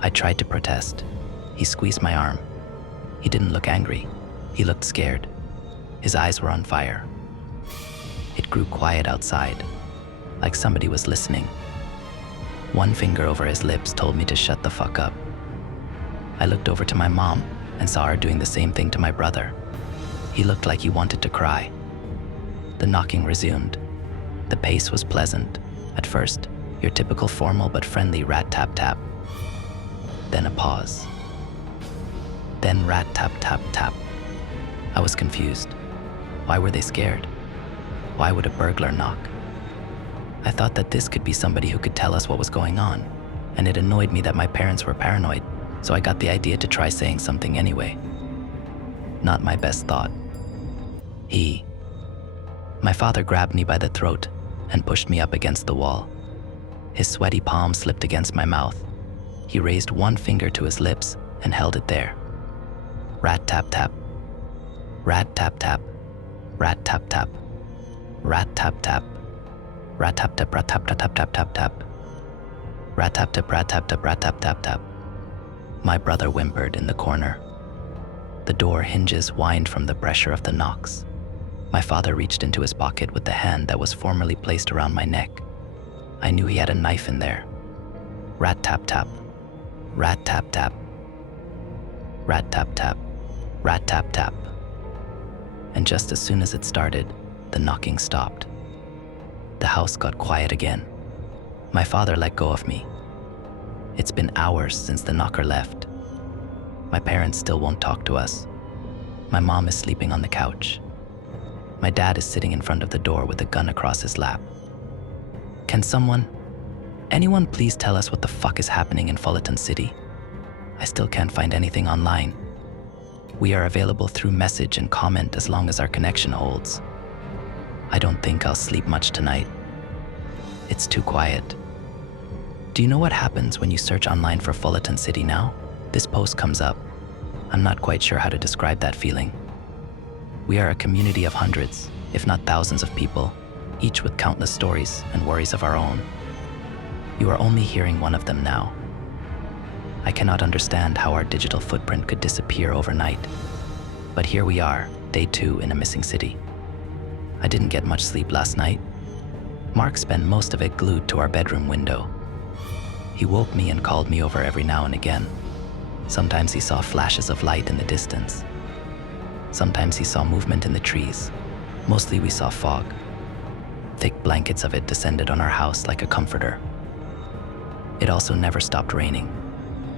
I tried to protest. He squeezed my arm. He didn't look angry. He looked scared. His eyes were on fire. It grew quiet outside, like somebody was listening. One finger over his lips told me to shut the fuck up. I looked over to my mom and saw her doing the same thing to my brother. He looked like he wanted to cry. The knocking resumed. The pace was pleasant. At first, your typical formal but friendly rat tap tap. Then a pause. Then rat tap tap tap. I was confused. Why were they scared? Why would a burglar knock? I thought that this could be somebody who could tell us what was going on, and it annoyed me that my parents were paranoid, so I got the idea to try saying something anyway. Not my best thought. My father grabbed me by the throat and pushed me up against the wall. His sweaty palm slipped against my mouth. He raised one finger to his lips and held it there. Rat tap tap. Rat tap tap. Rat tap tap. Rat tap tap. Rat tap tap rat tap tap tap tap tap tap. Rat tap tap rat tap tap rat tap tap tap. My brother whimpered in the corner. The door hinges whined from the pressure of the knocks. My father reached into his pocket with the hand that was formerly placed around my neck. I knew he had a knife in there. Rat tap tap. Rat tap tap. Rat tap tap. Rat tap tap. And just as soon as it started, the knocking stopped. The house got quiet again. My father let go of me. It's been hours since the knocker left. My parents still won't talk to us. My mom is sleeping on the couch. My dad is sitting in front of the door with a gun across his lap. Can anyone please tell us what the fuck is happening in Fullerton City? I still can't find anything online. We are available through message and comment as long as our connection holds. I don't think I'll sleep much tonight. It's too quiet. Do you know what happens when you search online for Fullerton City now? This post comes up. I'm not quite sure how to describe that feeling. We are a community of hundreds, if not thousands of people, each with countless stories and worries of our own. You are only hearing one of them now. I cannot understand how our digital footprint could disappear overnight. But here we are, day 2 in a missing city. I didn't get much sleep last night. Mark spent most of it glued to our bedroom window. He woke me and called me over every now and again. Sometimes he saw flashes of light in the distance. Sometimes he saw movement in the trees. Mostly we saw fog. Thick blankets of it descended on our house like a comforter. It also never stopped raining.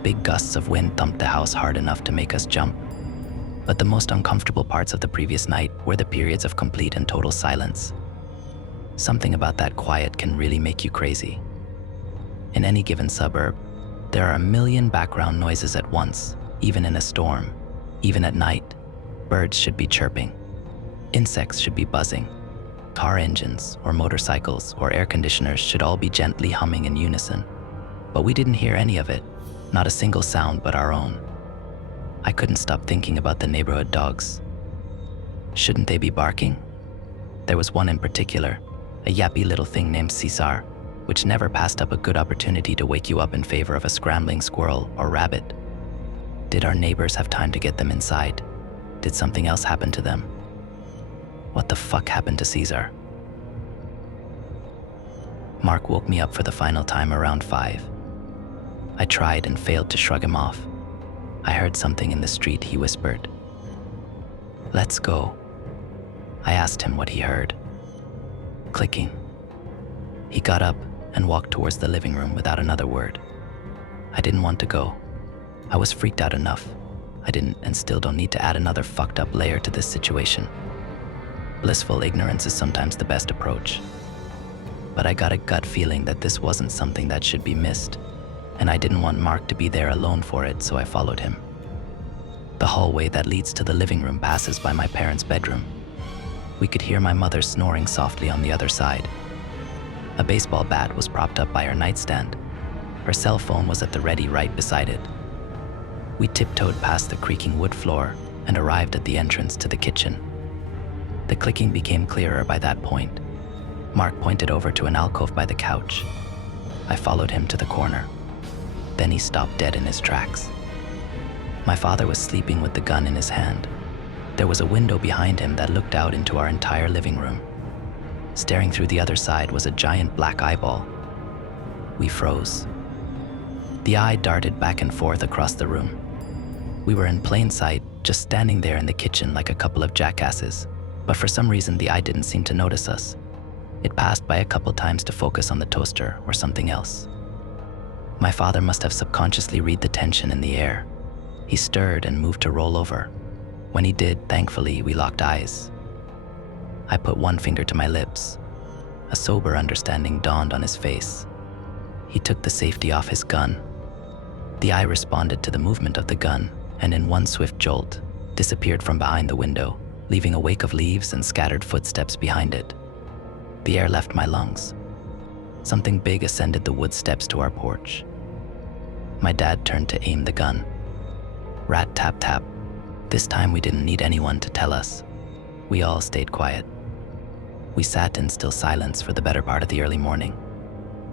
Big gusts of wind thumped the house hard enough to make us jump. But the most uncomfortable parts of the previous night were the periods of complete and total silence. Something about that quiet can really make you crazy. In any given suburb, there are a million background noises at once, even in a storm. Even at night, birds should be chirping. Insects should be buzzing. Car engines or motorcycles or air conditioners should all be gently humming in unison. But we didn't hear any of it, not a single sound but our own. I couldn't stop thinking about the neighborhood dogs. Shouldn't they be barking? There was one in particular, a yappy little thing named Cesar, which never passed up a good opportunity to wake you up in favor of a scrambling squirrel or rabbit. Did our neighbors have time to get them inside? Did something else happen to them? What the fuck happened to Cesar? Mark woke me up for the final time around 5. I tried and failed to shrug him off. I heard something in the street, he whispered. Let's go. I asked him what he heard. Clicking. He got up and walked towards the living room without another word. I didn't want to go. I was freaked out enough. I didn't and still don't need to add another fucked up layer to this situation. Blissful ignorance is sometimes the best approach. But I got a gut feeling that this wasn't something that should be missed, and I didn't want Mark to be there alone for it, so I followed him. The hallway that leads to the living room passes by my parents' bedroom. We could hear my mother snoring softly on the other side. A baseball bat was propped up by her nightstand. Her cell phone was at the ready right beside it. We tiptoed past the creaking wood floor and arrived at the entrance to the kitchen. The clicking became clearer by that point. Mark pointed over to an alcove by the couch. I followed him to the corner. Then he stopped dead in his tracks. My father was sleeping with the gun in his hand. There was a window behind him that looked out into our entire living room. Staring through the other side was a giant black eyeball. We froze. The eye darted back and forth across the room. We were in plain sight, just standing there in the kitchen like a couple of jackasses, but for some reason the eye didn't seem to notice us. It passed by a couple times to focus on the toaster or something else. My father must have subconsciously read the tension in the air. He stirred and moved to roll over. When he did, thankfully, we locked eyes. I put one finger to my lips. A sober understanding dawned on his face. He took the safety off his gun. The eye responded to the movement of the gun, and in one swift jolt, disappeared from behind the window, leaving a wake of leaves and scattered footsteps behind it. The air left my lungs. Something big ascended the wood steps to our porch. My dad turned to aim the gun. Rat tap tap. This time we didn't need anyone to tell us. We all stayed quiet. We sat in still silence for the better part of the early morning.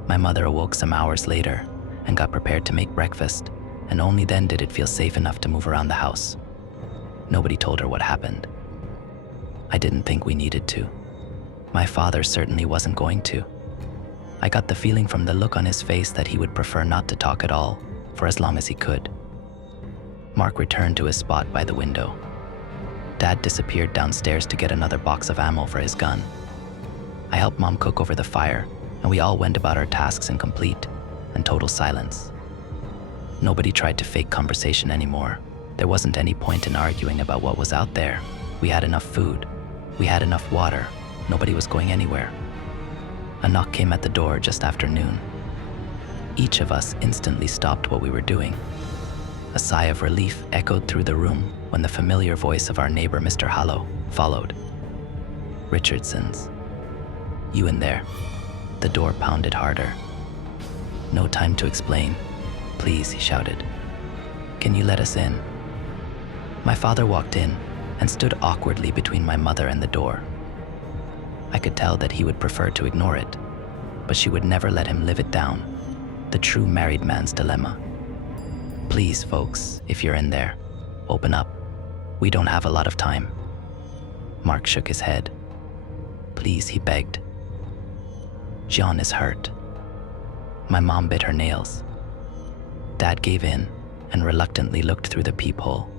My mother awoke some hours later and got prepared to make breakfast, and only then did it feel safe enough to move around the house. Nobody told her what happened. I didn't think we needed to. My father certainly wasn't going to. I got the feeling from the look on his face that he would prefer not to talk at all, for as long as he could. Mark returned to his spot by the window. Dad disappeared downstairs to get another box of ammo for his gun. I helped Mom cook over the fire, and we all went about our tasks in complete and total silence. Nobody tried to fake conversation anymore. There wasn't any point in arguing about what was out there. We had enough food. We had enough water. Nobody was going anywhere. A knock came at the door just after noon. Each of us instantly stopped what we were doing. A sigh of relief echoed through the room when the familiar voice of our neighbor, Mr. Hallow, followed. "Richardson's. You in there?" The door pounded harder. "No time to explain. Please," he shouted. "Can you let us in?" My father walked in and stood awkwardly between my mother and the door. I could tell that he would prefer to ignore it, but she would never let him live it down. The true married man's dilemma. "Please, folks, if you're in there, open up. We don't have a lot of time." Mark shook his head. "Please," he begged. "John is hurt." My mom bit her nails. Dad gave in and reluctantly looked through the peephole.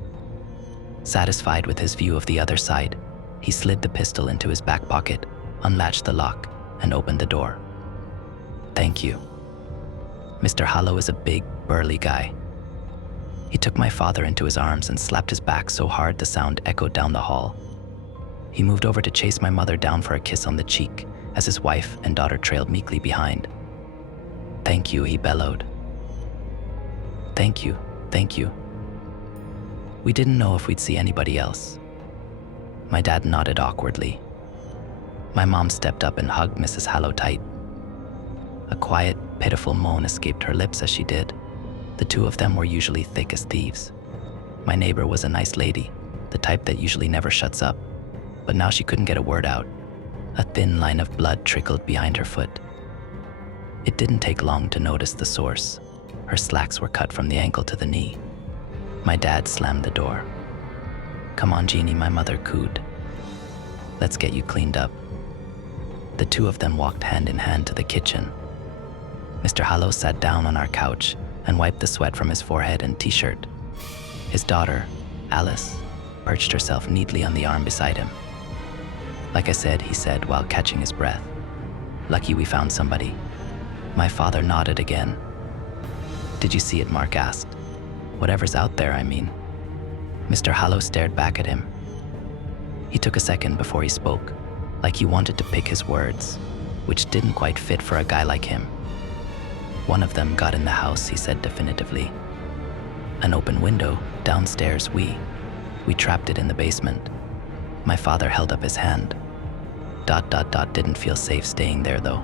Satisfied with his view of the other side, he slid the pistol into his back pocket, unlatched the lock, and opened the door. "Thank you." Mr. Hallow is a big, burly guy. He took my father into his arms and slapped his back so hard the sound echoed down the hall. He moved over to chase my mother down for a kiss on the cheek as his wife and daughter trailed meekly behind. "Thank you," he bellowed. "Thank you, thank you." We didn't know if we'd see anybody else. My dad nodded awkwardly. My mom stepped up and hugged Mrs. Hallow tight. A quiet, pitiful moan escaped her lips as she did. The two of them were usually thick as thieves. My neighbor was a nice lady, the type that usually never shuts up, but now she couldn't get a word out. A thin line of blood trickled behind her foot. It didn't take long to notice the source. Her slacks were cut from the ankle to the knee. My dad slammed the door. "Come on, Jeannie," my mother cooed. "Let's get you cleaned up." The two of them walked hand in hand to the kitchen. Mr. Hallow sat down on our couch and wiped the sweat from his forehead and t-shirt. His daughter, Alice, perched herself neatly on the arm beside him. "Like I said," he said while catching his breath. "Lucky we found somebody." My father nodded again. "Did you see it?" Mark asked. "Whatever's out there, I mean." Mr. Hallow stared back at him. He took a second before he spoke, like he wanted to pick his words, which didn't quite fit for a guy like him. "One of them got in the house," he said definitively. "An open window, downstairs, we trapped it in the basement." My father held up his hand. ... Didn't feel safe staying there though.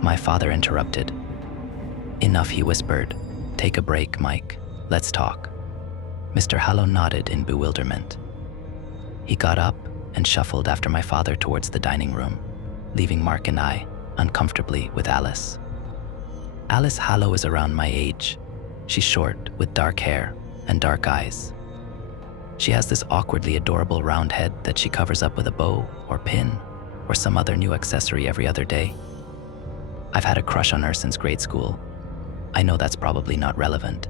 My father interrupted. "Enough," he whispered. "Take a break, Mike. Let's talk." Mr. Hallow nodded in bewilderment. He got up and shuffled after my father towards the dining room, leaving Mark and I uncomfortably with Alice. Alice Hallow is around my age. She's short, with dark hair and dark eyes. She has this awkwardly adorable round head that she covers up with a bow or pin or some other new accessory every other day. I've had a crush on her since grade school. I know that's probably not relevant,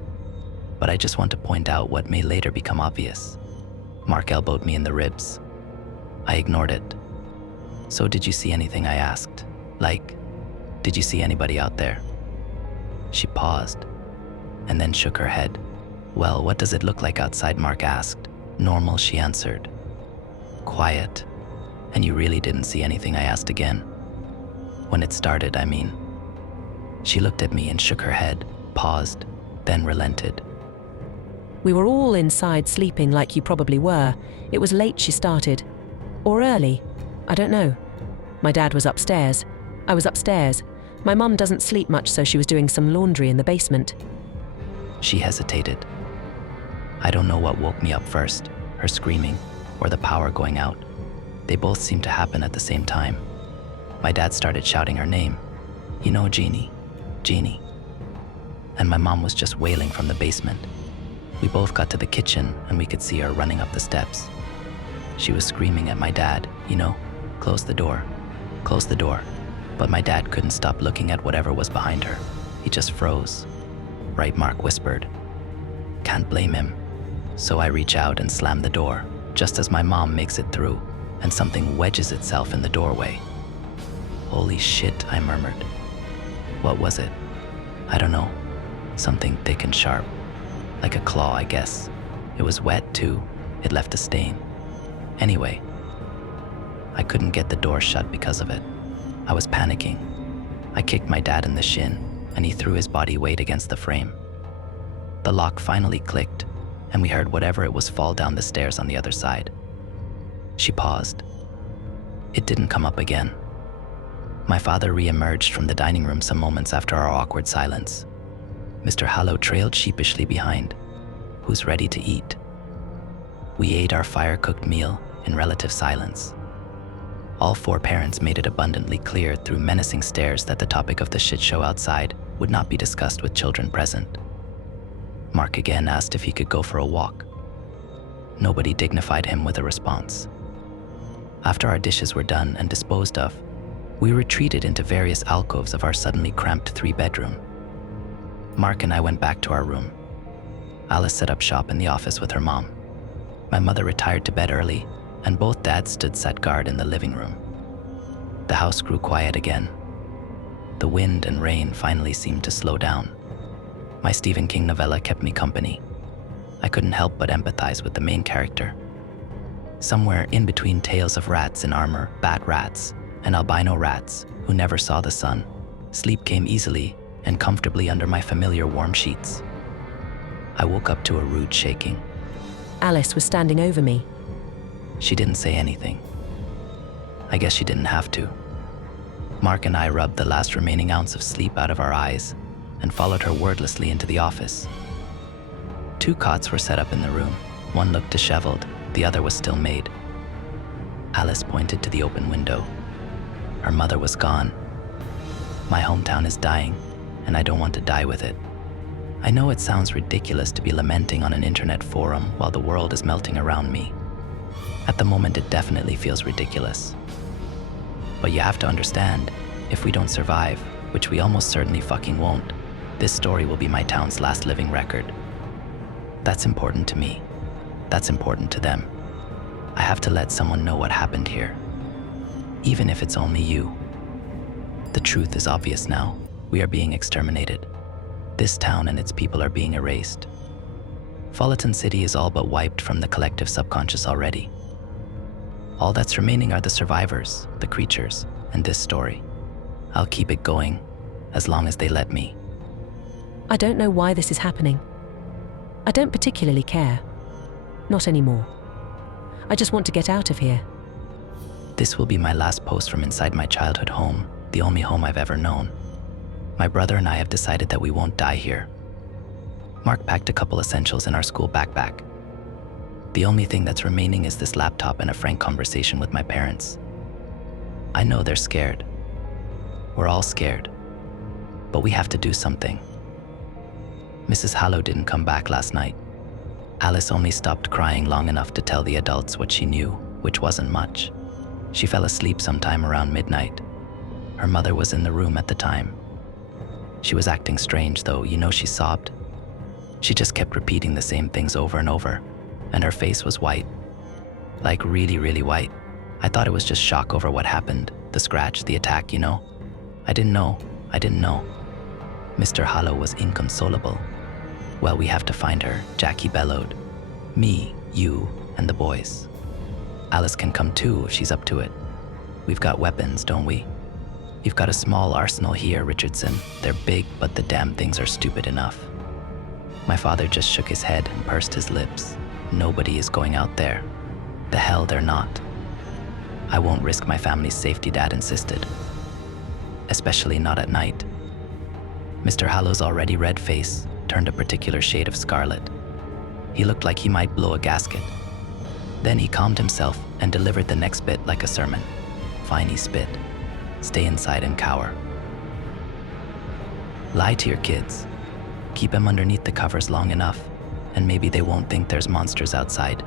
but I just want to point out what may later become obvious. Mark elbowed me in the ribs. I ignored it. "So did you see anything?" I asked. "Like, did you see anybody out there?" She paused and then shook her head. "Well, what does it look like outside?" Mark asked. "Normal," she answered. "Quiet. And you really didn't see anything?" I asked again. "When it started, I mean." She looked at me and shook her head, paused, then relented. "We were all inside sleeping like you probably were. It was late she started. Or early. I don't know. My dad was upstairs. I was upstairs. My mum doesn't sleep much, so she was doing some laundry in the basement." She hesitated. I don't know what woke me up first, her screaming or the power going out. They both seemed to happen at the same time. My dad started shouting her name. "You know, Jeannie, Jeannie." And my mom was just wailing from the basement. We both got to the kitchen and we could see her running up the steps. She was screaming at my dad, close the door, close the door. But my dad couldn't stop looking at whatever was behind her. He just froze. Right, Mark whispered. Can't blame him. So I reach out and slam the door, just as my mom makes it through, and something wedges itself in the doorway. Holy shit, I murmured. What was it? I don't know. Something thick and sharp. Like a claw, I guess. It was wet, too. It left a stain. Anyway, I couldn't get the door shut because of it. I was panicking. I kicked my dad in the shin, and he threw his body weight against the frame. The lock finally clicked, and we heard whatever it was fall down the stairs on the other side. She paused. It didn't come up again. My father re-emerged from the dining room some moments after our awkward silence. Mr. Hallow trailed sheepishly behind. Who's ready to eat? We ate our fire-cooked meal in relative silence. All four parents made it abundantly clear through menacing stares that the topic of the shit show outside would not be discussed with children present. Mark again asked if he could go for a walk. Nobody dignified him with a response. After our dishes were done and disposed of, we retreated into various alcoves of our suddenly cramped 3-bedroom. Mark and I went back to our room. Alice set up shop in the office with her mom. My mother retired to bed early, and both dads stood set guard in the living room. The house grew quiet again. The wind and rain finally seemed to slow down. My Stephen King novella kept me company. I couldn't help but empathize with the main character. Somewhere in between tales of rats in armor, bat rats, and albino rats who never saw the sun, sleep came easily and comfortably under my familiar warm sheets. I woke up to a rude shaking. Alice was standing over me. She didn't say anything. I guess she didn't have to. Mark and I rubbed the last remaining ounce of sleep out of our eyes and followed her wordlessly into the office. 2 cots were set up in the room. One looked disheveled, the other was still made. Alice pointed to the open window. Her mother was gone. My hometown is dying, and I don't want to die with it. I know it sounds ridiculous to be lamenting on an internet forum while the world is melting around me. At the moment, it definitely feels ridiculous. But you have to understand, if we don't survive, which we almost certainly fucking won't, this story will be my town's last living record. That's important to me. That's important to them. I have to let someone know what happened here. Even if it's only you. The truth is obvious now. We are being exterminated. This town and its people are being erased. Fullerton City is all but wiped from the collective subconscious already. All that's remaining are the survivors, the creatures, and this story. I'll keep it going, as long as they let me. I don't know why this is happening. I don't particularly care. Not anymore. I just want to get out of here. This will be my last post from inside my childhood home, the only home I've ever known. My brother and I have decided that we won't die here. Mark packed a couple essentials in our school backpack. The only thing that's remaining is this laptop and a frank conversation with my parents. I know they're scared. We're all scared. But we have to do something. Mrs. Hallow didn't come back last night. Alice only stopped crying long enough to tell the adults what she knew, which wasn't much. She fell asleep sometime around midnight. Her mother was in the room at the time. She was acting strange though, she sobbed. She just kept repeating the same things over and over, and her face was white. Like really, really white. I thought it was just shock over what happened, the scratch, the attack, I didn't know. Mr. Hallow was inconsolable. Well, we have to find her, Jackie bellowed. Me, you, and the boys. Alice can come too if she's up to it. We've got weapons, don't we? You've got a small arsenal here, Richardson. They're big, but the damn things are stupid enough. My father just shook his head and pursed his lips. Nobody is going out there. The hell they're not. I won't risk my family's safety, Dad insisted. Especially not at night. Mr. Hallow's already red face turned a particular shade of scarlet. He looked like he might blow a gasket. Then he calmed himself and delivered the next bit like a sermon. Fine, he spit. Stay inside and cower. Lie to your kids. Keep them underneath the covers long enough, and maybe they won't think there's monsters outside.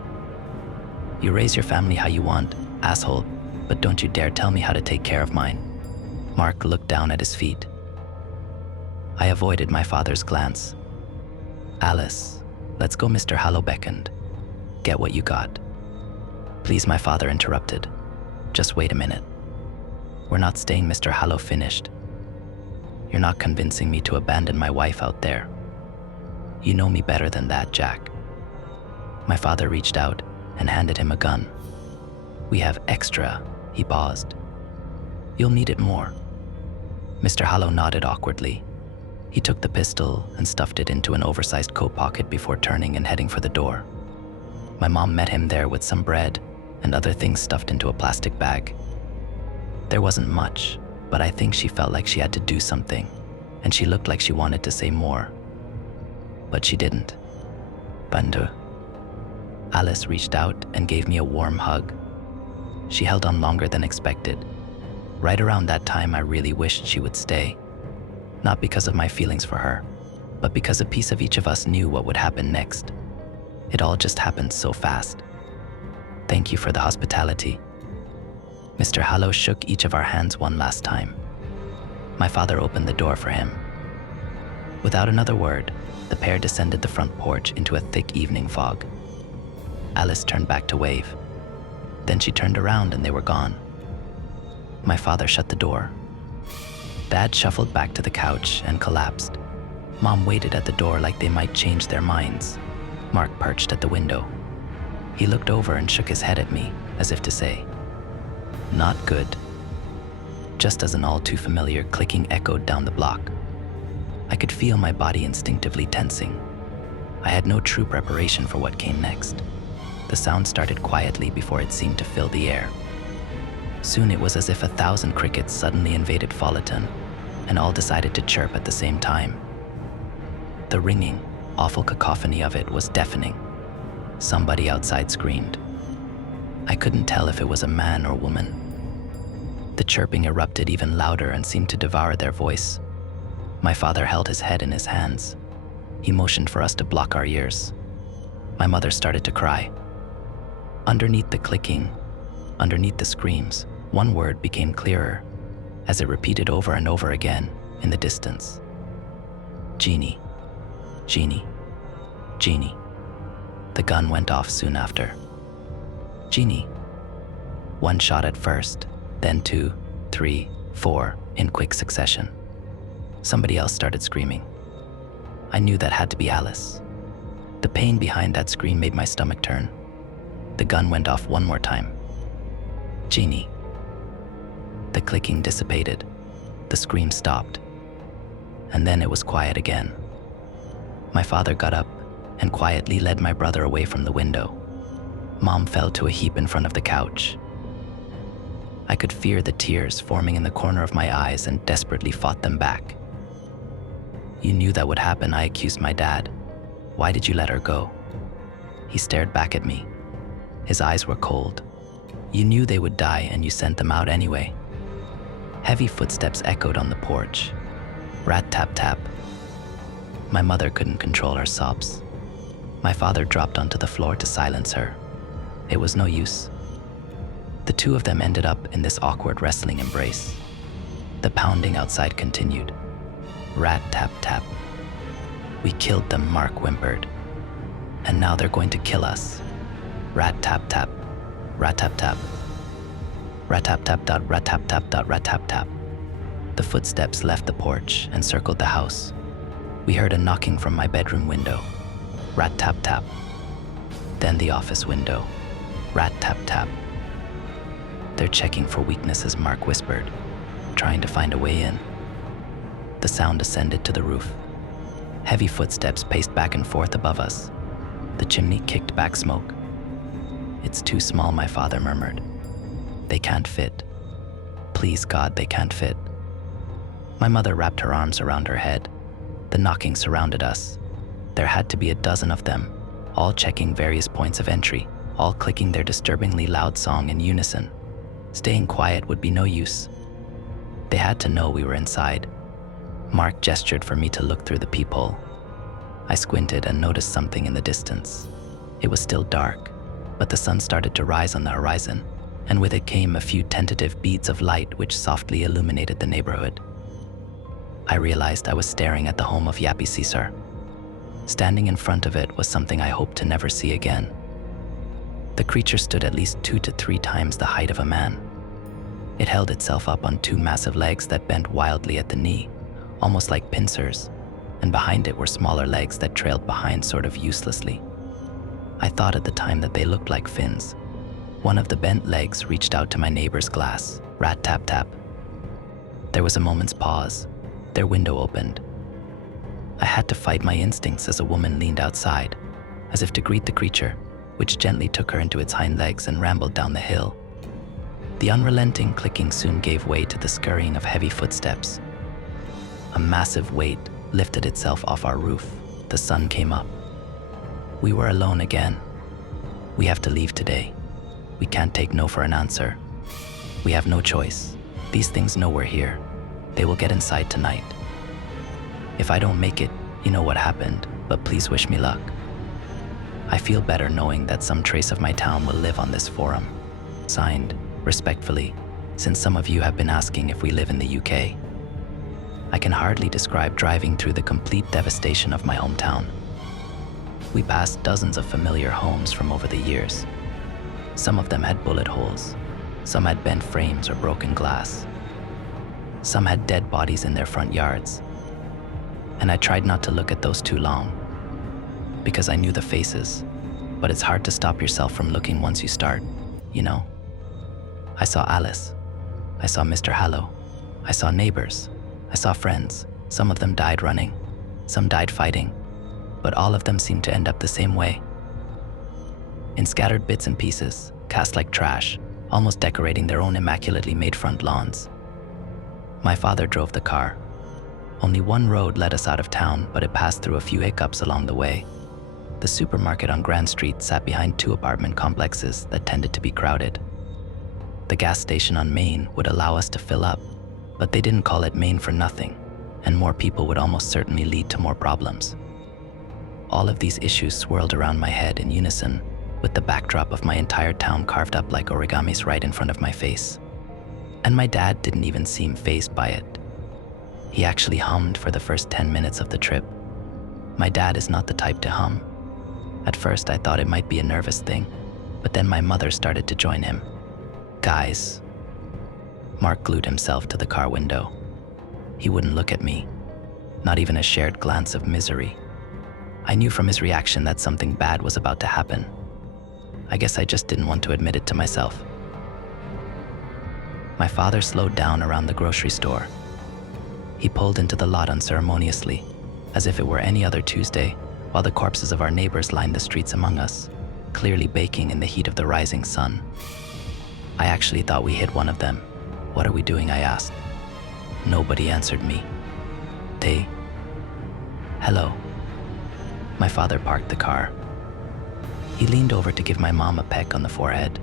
You raise your family how you want, asshole, but don't you dare tell me how to take care of mine. Mark looked down at his feet. I avoided my father's glance. Alice, let's go, Mr. Hallow beckoned. Get what you got. Please, my father interrupted. Just wait a minute. We're not staying, Mr. Hallow finished. You're not convincing me to abandon my wife out there. You know me better than that, Jack. My father reached out and handed him a gun. We have extra, he paused. You'll need it more. Mr. Hallow nodded awkwardly. He took the pistol and stuffed it into an oversized coat pocket before turning and heading for the door. My mom met him there with some bread and other things stuffed into a plastic bag. There wasn't much, but I think she felt like she had to do something, and she looked like she wanted to say more. But she didn't. Bandu. Alice reached out and gave me a warm hug. She held on longer than expected. Right around that time, I really wished she would stay. Not because of my feelings for her, but because a piece of each of us knew what would happen next. It all just happened so fast. Thank you for the hospitality. Mr. Hallow shook each of our hands one last time. My father opened the door for him. Without another word, the pair descended the front porch into a thick evening fog. Alice turned back to wave. Then she turned around and they were gone. My father shut the door. Dad shuffled back to the couch and collapsed. Mom waited at the door like they might change their minds. Mark perched at the window. He looked over and shook his head at me, as if to say, "Not good." Just as an all-too-familiar clicking echoed down the block. I could feel my body instinctively tensing. I had no true preparation for what came next. The sound started quietly before it seemed to fill the air. Soon it was as if 1,000 crickets suddenly invaded Folleton, and all decided to chirp at the same time. The ringing, awful cacophony of it was deafening. Somebody outside screamed. I couldn't tell if it was a man or woman. The chirping erupted even louder and seemed to devour their voice. My father held his head in his hands. He motioned for us to block our ears. My mother started to cry. Underneath the clicking, underneath the screams, one word became clearer as it repeated over and over again in the distance. Genie, Genie, Genie. The gun went off soon after. Genie. One shot at first, then 2, 3, 4 in quick succession. Somebody else started screaming. I knew that had to be Alice. The pain behind that scream made my stomach turn. The gun went off one more time. Genie. The clicking dissipated. The scream stopped. And then it was quiet again. My father got up and quietly led my brother away from the window. Mom fell to a heap in front of the couch. I could fear the tears forming in the corner of my eyes and desperately fought them back. You knew that would happen, I accused my dad. Why did you let her go? He stared back at me. His eyes were cold. You knew they would die and you sent them out anyway. Heavy footsteps echoed on the porch. Rat-tap-tap. My mother couldn't control her sobs. My father dropped onto the floor to silence her. It was no use. The two of them ended up in this awkward wrestling embrace. The pounding outside continued. Rat-tap-tap. We killed them, Mark whimpered. And now they're going to kill us. Rat-tap-tap. Rat-tap-tap. Rat-tap-tap. Rat-tap-tap. Rat-tap-tap. The footsteps left the porch and circled the house. We heard a knocking from my bedroom window. Rat-tap-tap. Then the office window. Rat-tap-tap. They're checking for weaknesses, Mark whispered, trying to find a way in. The sound ascended to the roof. Heavy footsteps paced back and forth above us. The chimney kicked back smoke. It's too small, my father murmured. They can't fit. Please, God, they can't fit. My mother wrapped her arms around her head. The knocking surrounded us. There had to be a dozen of them, all checking various points of entry, all clicking their disturbingly loud song in unison. Staying quiet would be no use. They had to know we were inside. Mark gestured for me to look through the peephole. I squinted and noticed something in the distance. It was still dark, But the sun started to rise on the horizon, and with it came a few tentative beads of light which softly illuminated the neighborhood. I realized I was staring at the home of Yappy Caesar. Standing in front of it was something I hoped to never see again. The creature stood at least 2 to 3 times the height of a man. It held itself up on 2 massive legs that bent wildly at the knee, almost like pincers, and behind it were smaller legs that trailed behind sort of uselessly. I thought at the time that they looked like fins. One of the bent legs reached out to my neighbor's glass, rat tap tap. There was a moment's pause. Their window opened. I had to fight my instincts as a woman leaned outside, as if to greet the creature, which gently took her into its hind legs and rambled down the hill. The unrelenting clicking soon gave way to the scurrying of heavy footsteps. A massive weight lifted itself off our roof. The sun came up. We were alone again. We have to leave today. We can't take no for an answer. We have no choice. These things know we're here. They will get inside tonight. If I don't make it, you know what happened, but please wish me luck. I feel better knowing that some trace of my town will live on this forum. Signed, respectfully, since some of you have been asking if we live in the UK. I can hardly describe driving through the complete devastation of my hometown. We passed dozens of familiar homes from over the years. Some of them had bullet holes. Some had bent frames or broken glass. Some had dead bodies in their front yards. And I tried not to look at those too long, because I knew the faces, but it's hard to stop yourself from looking once you start, you know? I saw Alice. I saw Mr. Hallow. I saw neighbors. I saw friends. Some of them died running. Some died fighting. But all of them seemed to end up the same way. In scattered bits and pieces, cast like trash, almost decorating their own immaculately made front lawns. My father drove the car. Only one road led us out of town, but it passed through a few hiccups along the way. The supermarket on Grand Street sat behind 2 apartment complexes that tended to be crowded. The gas station on Main would allow us to fill up, but they didn't call it Main for nothing, and more people would almost certainly lead to more problems. All of these issues swirled around my head in unison, with the backdrop of my entire town carved up like origamis right in front of my face. And my dad didn't even seem fazed by it. He actually hummed for the first 10 minutes of the trip. My dad is not the type to hum. At first I thought it might be a nervous thing, but then my mother started to join him. Guys. Mark glued himself to the car window. He wouldn't look at me, not even a shared glance of misery. I knew from his reaction that something bad was about to happen. I guess I just didn't want to admit it to myself. My father slowed down around the grocery store. He pulled into the lot unceremoniously, as if it were any other Tuesday, while the corpses of our neighbors lined the streets among us, clearly baking in the heat of the rising sun. I actually thought we hit one of them. What are we doing? I asked. Nobody answered me. They... Hello. My father parked the car. He leaned over to give my mom a peck on the forehead.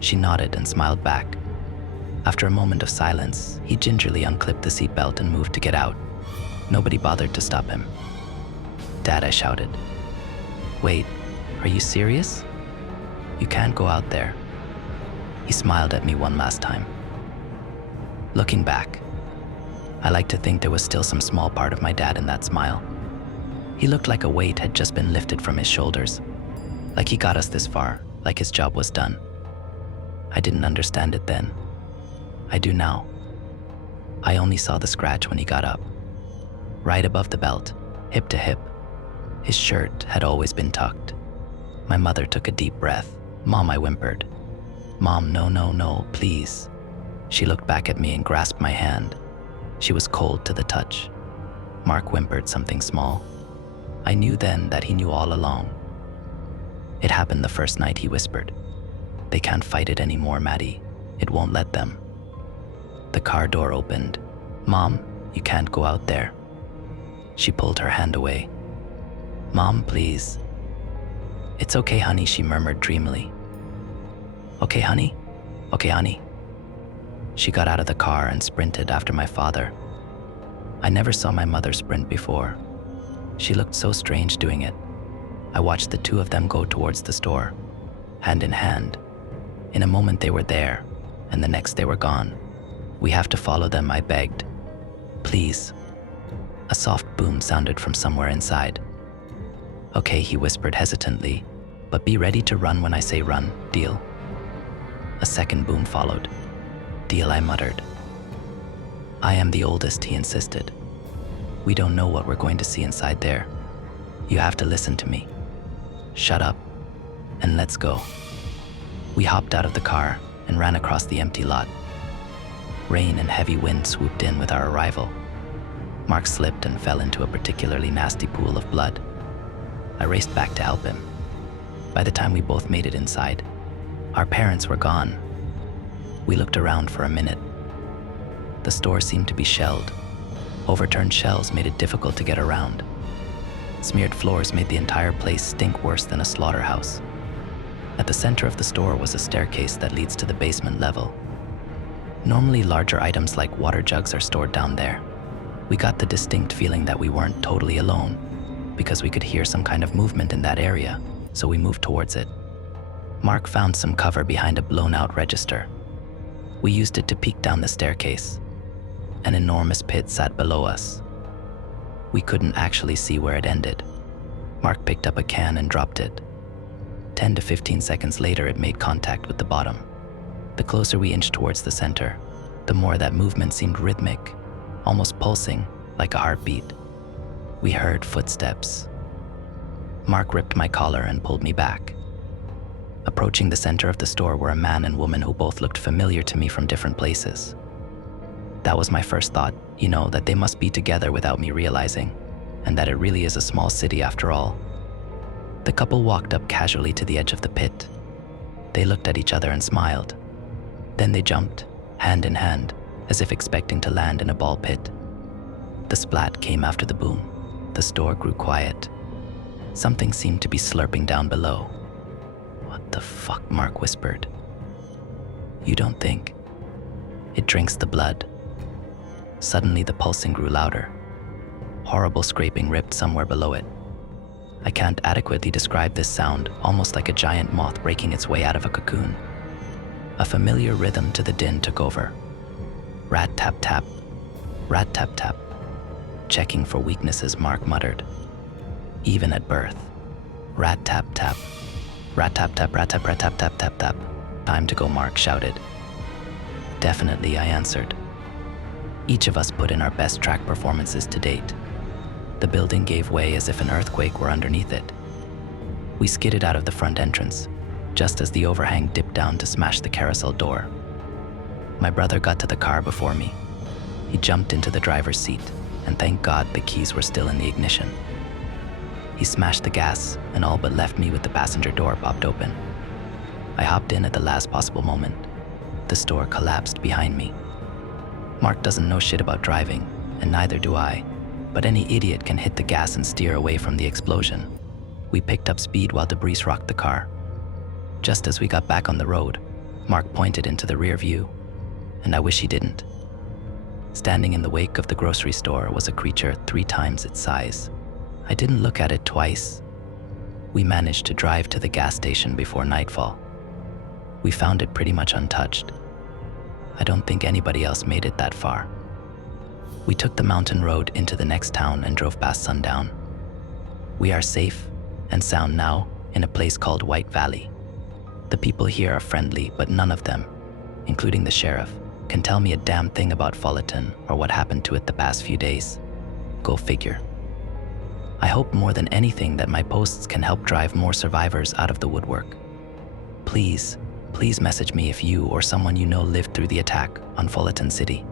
She nodded and smiled back. After a moment of silence, he gingerly unclipped the seatbelt and moved to get out. Nobody bothered to stop him. Dad, I shouted. Wait, are you serious? You can't go out there. He smiled at me one last time. Looking back, I like to think there was still some small part of my dad in that smile. He looked like a weight had just been lifted from his shoulders, like he got us this far, like his job was done. I didn't understand it then. I do now. I only saw the scratch when he got up. Right above the belt, hip to hip. His shirt had always been tucked. My mother took a deep breath. Mom, I whimpered. Mom, no, no, no, please. She looked back at me and grasped my hand. She was cold to the touch. Mark whimpered something small. I knew then that he knew all along. It happened the first night, he whispered. They can't fight it anymore, Maddie. It won't let them. The car door opened. Mom, you can't go out there. She pulled her hand away. Mom, please. It's okay, honey, she murmured dreamily. Okay, honey? Okay, honey. She got out of the car and sprinted after my father. I never saw my mother sprint before. She looked so strange doing it. I watched the 2 of them go towards the store. hand in hand. In a moment they were there, and the next they were gone. "We have to follow them," I begged. "Please." A soft boom sounded from somewhere inside. "Okay," he whispered hesitantly, "but be ready to run when I say run, deal?" A second boom followed. "Deal," I muttered. "I am the oldest," he insisted. "We don't know what we're going to see inside there. You have to listen to me. Shut up, and let's go." We hopped out of the car and ran across the empty lot. Rain and heavy wind swooped in with our arrival. Mark slipped and fell into a particularly nasty pool of blood. I raced back to help him. By the time we both made it inside, our parents were gone. We looked around for a minute. The store seemed to be shelled. Overturned shelves made it difficult to get around. Smeared floors made the entire place stink worse than a slaughterhouse. At the center of the store was a staircase that leads to the basement level. Normally, larger items like water jugs are stored down there. We got the distinct feeling that we weren't totally alone, because we could hear some kind of movement in that area, so we moved towards it. Mark found some cover behind a blown-out register. We used it to peek down the staircase. An enormous pit sat below us. We couldn't actually see where it ended. Mark picked up a can and dropped it. 10 to 15 seconds later, it made contact with the bottom. The closer we inched towards the center, the more that movement seemed rhythmic, almost pulsing, like a heartbeat. We heard footsteps. Mark ripped my collar and pulled me back. Approaching the center of the store were a man and woman who both looked familiar to me from different places. That was my first thought, that they must be together without me realizing, and that it really is a small city after all. The couple walked up casually to the edge of the pit. They looked at each other and smiled. Then they jumped, hand in hand, as if expecting to land in a ball pit. The splat came after the boom. The store grew quiet. Something seemed to be slurping down below. "What the fuck?" Mark whispered. "You don't think? It drinks the blood." Suddenly the pulsing grew louder. Horrible scraping ripped somewhere below it. I can't adequately describe this sound, almost like a giant moth breaking its way out of a cocoon. A familiar rhythm to the din took over. Rat-tap-tap, rat-tap-tap. "Checking for weaknesses," Mark muttered. "Even at birth. Rat-tap-tap, rat-tap-tap, rat-tap, rat-tap-tap-tap-tap. Time to go," Mark shouted. "Definitely," I answered. Each of us put in our best track performances to date. The building gave way as if an earthquake were underneath it. We skidded out of the front entrance, just as the overhang dipped down to smash the carousel door. My brother got to the car before me. He jumped into the driver's seat, and thank God the keys were still in the ignition. He smashed the gas and all but left me with the passenger door popped open. I hopped in at the last possible moment. The store collapsed behind me. Mark doesn't know shit about driving, and neither do I, but any idiot can hit the gas and steer away from the explosion. We picked up speed while debris rocked the car. Just as we got back on the road, Mark pointed into the rear view, and I wish he didn't. Standing in the wake of the grocery store was a creature 3 times its size. I didn't look at it twice. We managed to drive to the gas station before nightfall. We found it pretty much untouched. I don't think anybody else made it that far. We took the mountain road into the next town and drove past sundown. We are safe and sound now in a place called White Valley. The people here are friendly, but none of them, including the sheriff, can tell me a damn thing about Fullerton or what happened to it the past few days. Go figure. I hope more than anything that my posts can help drive more survivors out of the woodwork. Please message me if you or someone you know lived through the attack on Fullerton City.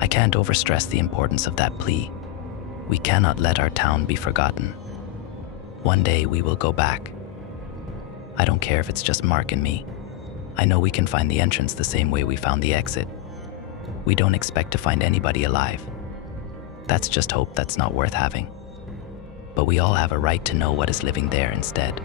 I can't overstress the importance of that plea. We cannot let our town be forgotten. One day we will go back. I don't care if it's just Mark and me. I know we can find the entrance the same way we found the exit. We don't expect to find anybody alive. That's just hope that's not worth having. But we all have a right to know what is living there instead.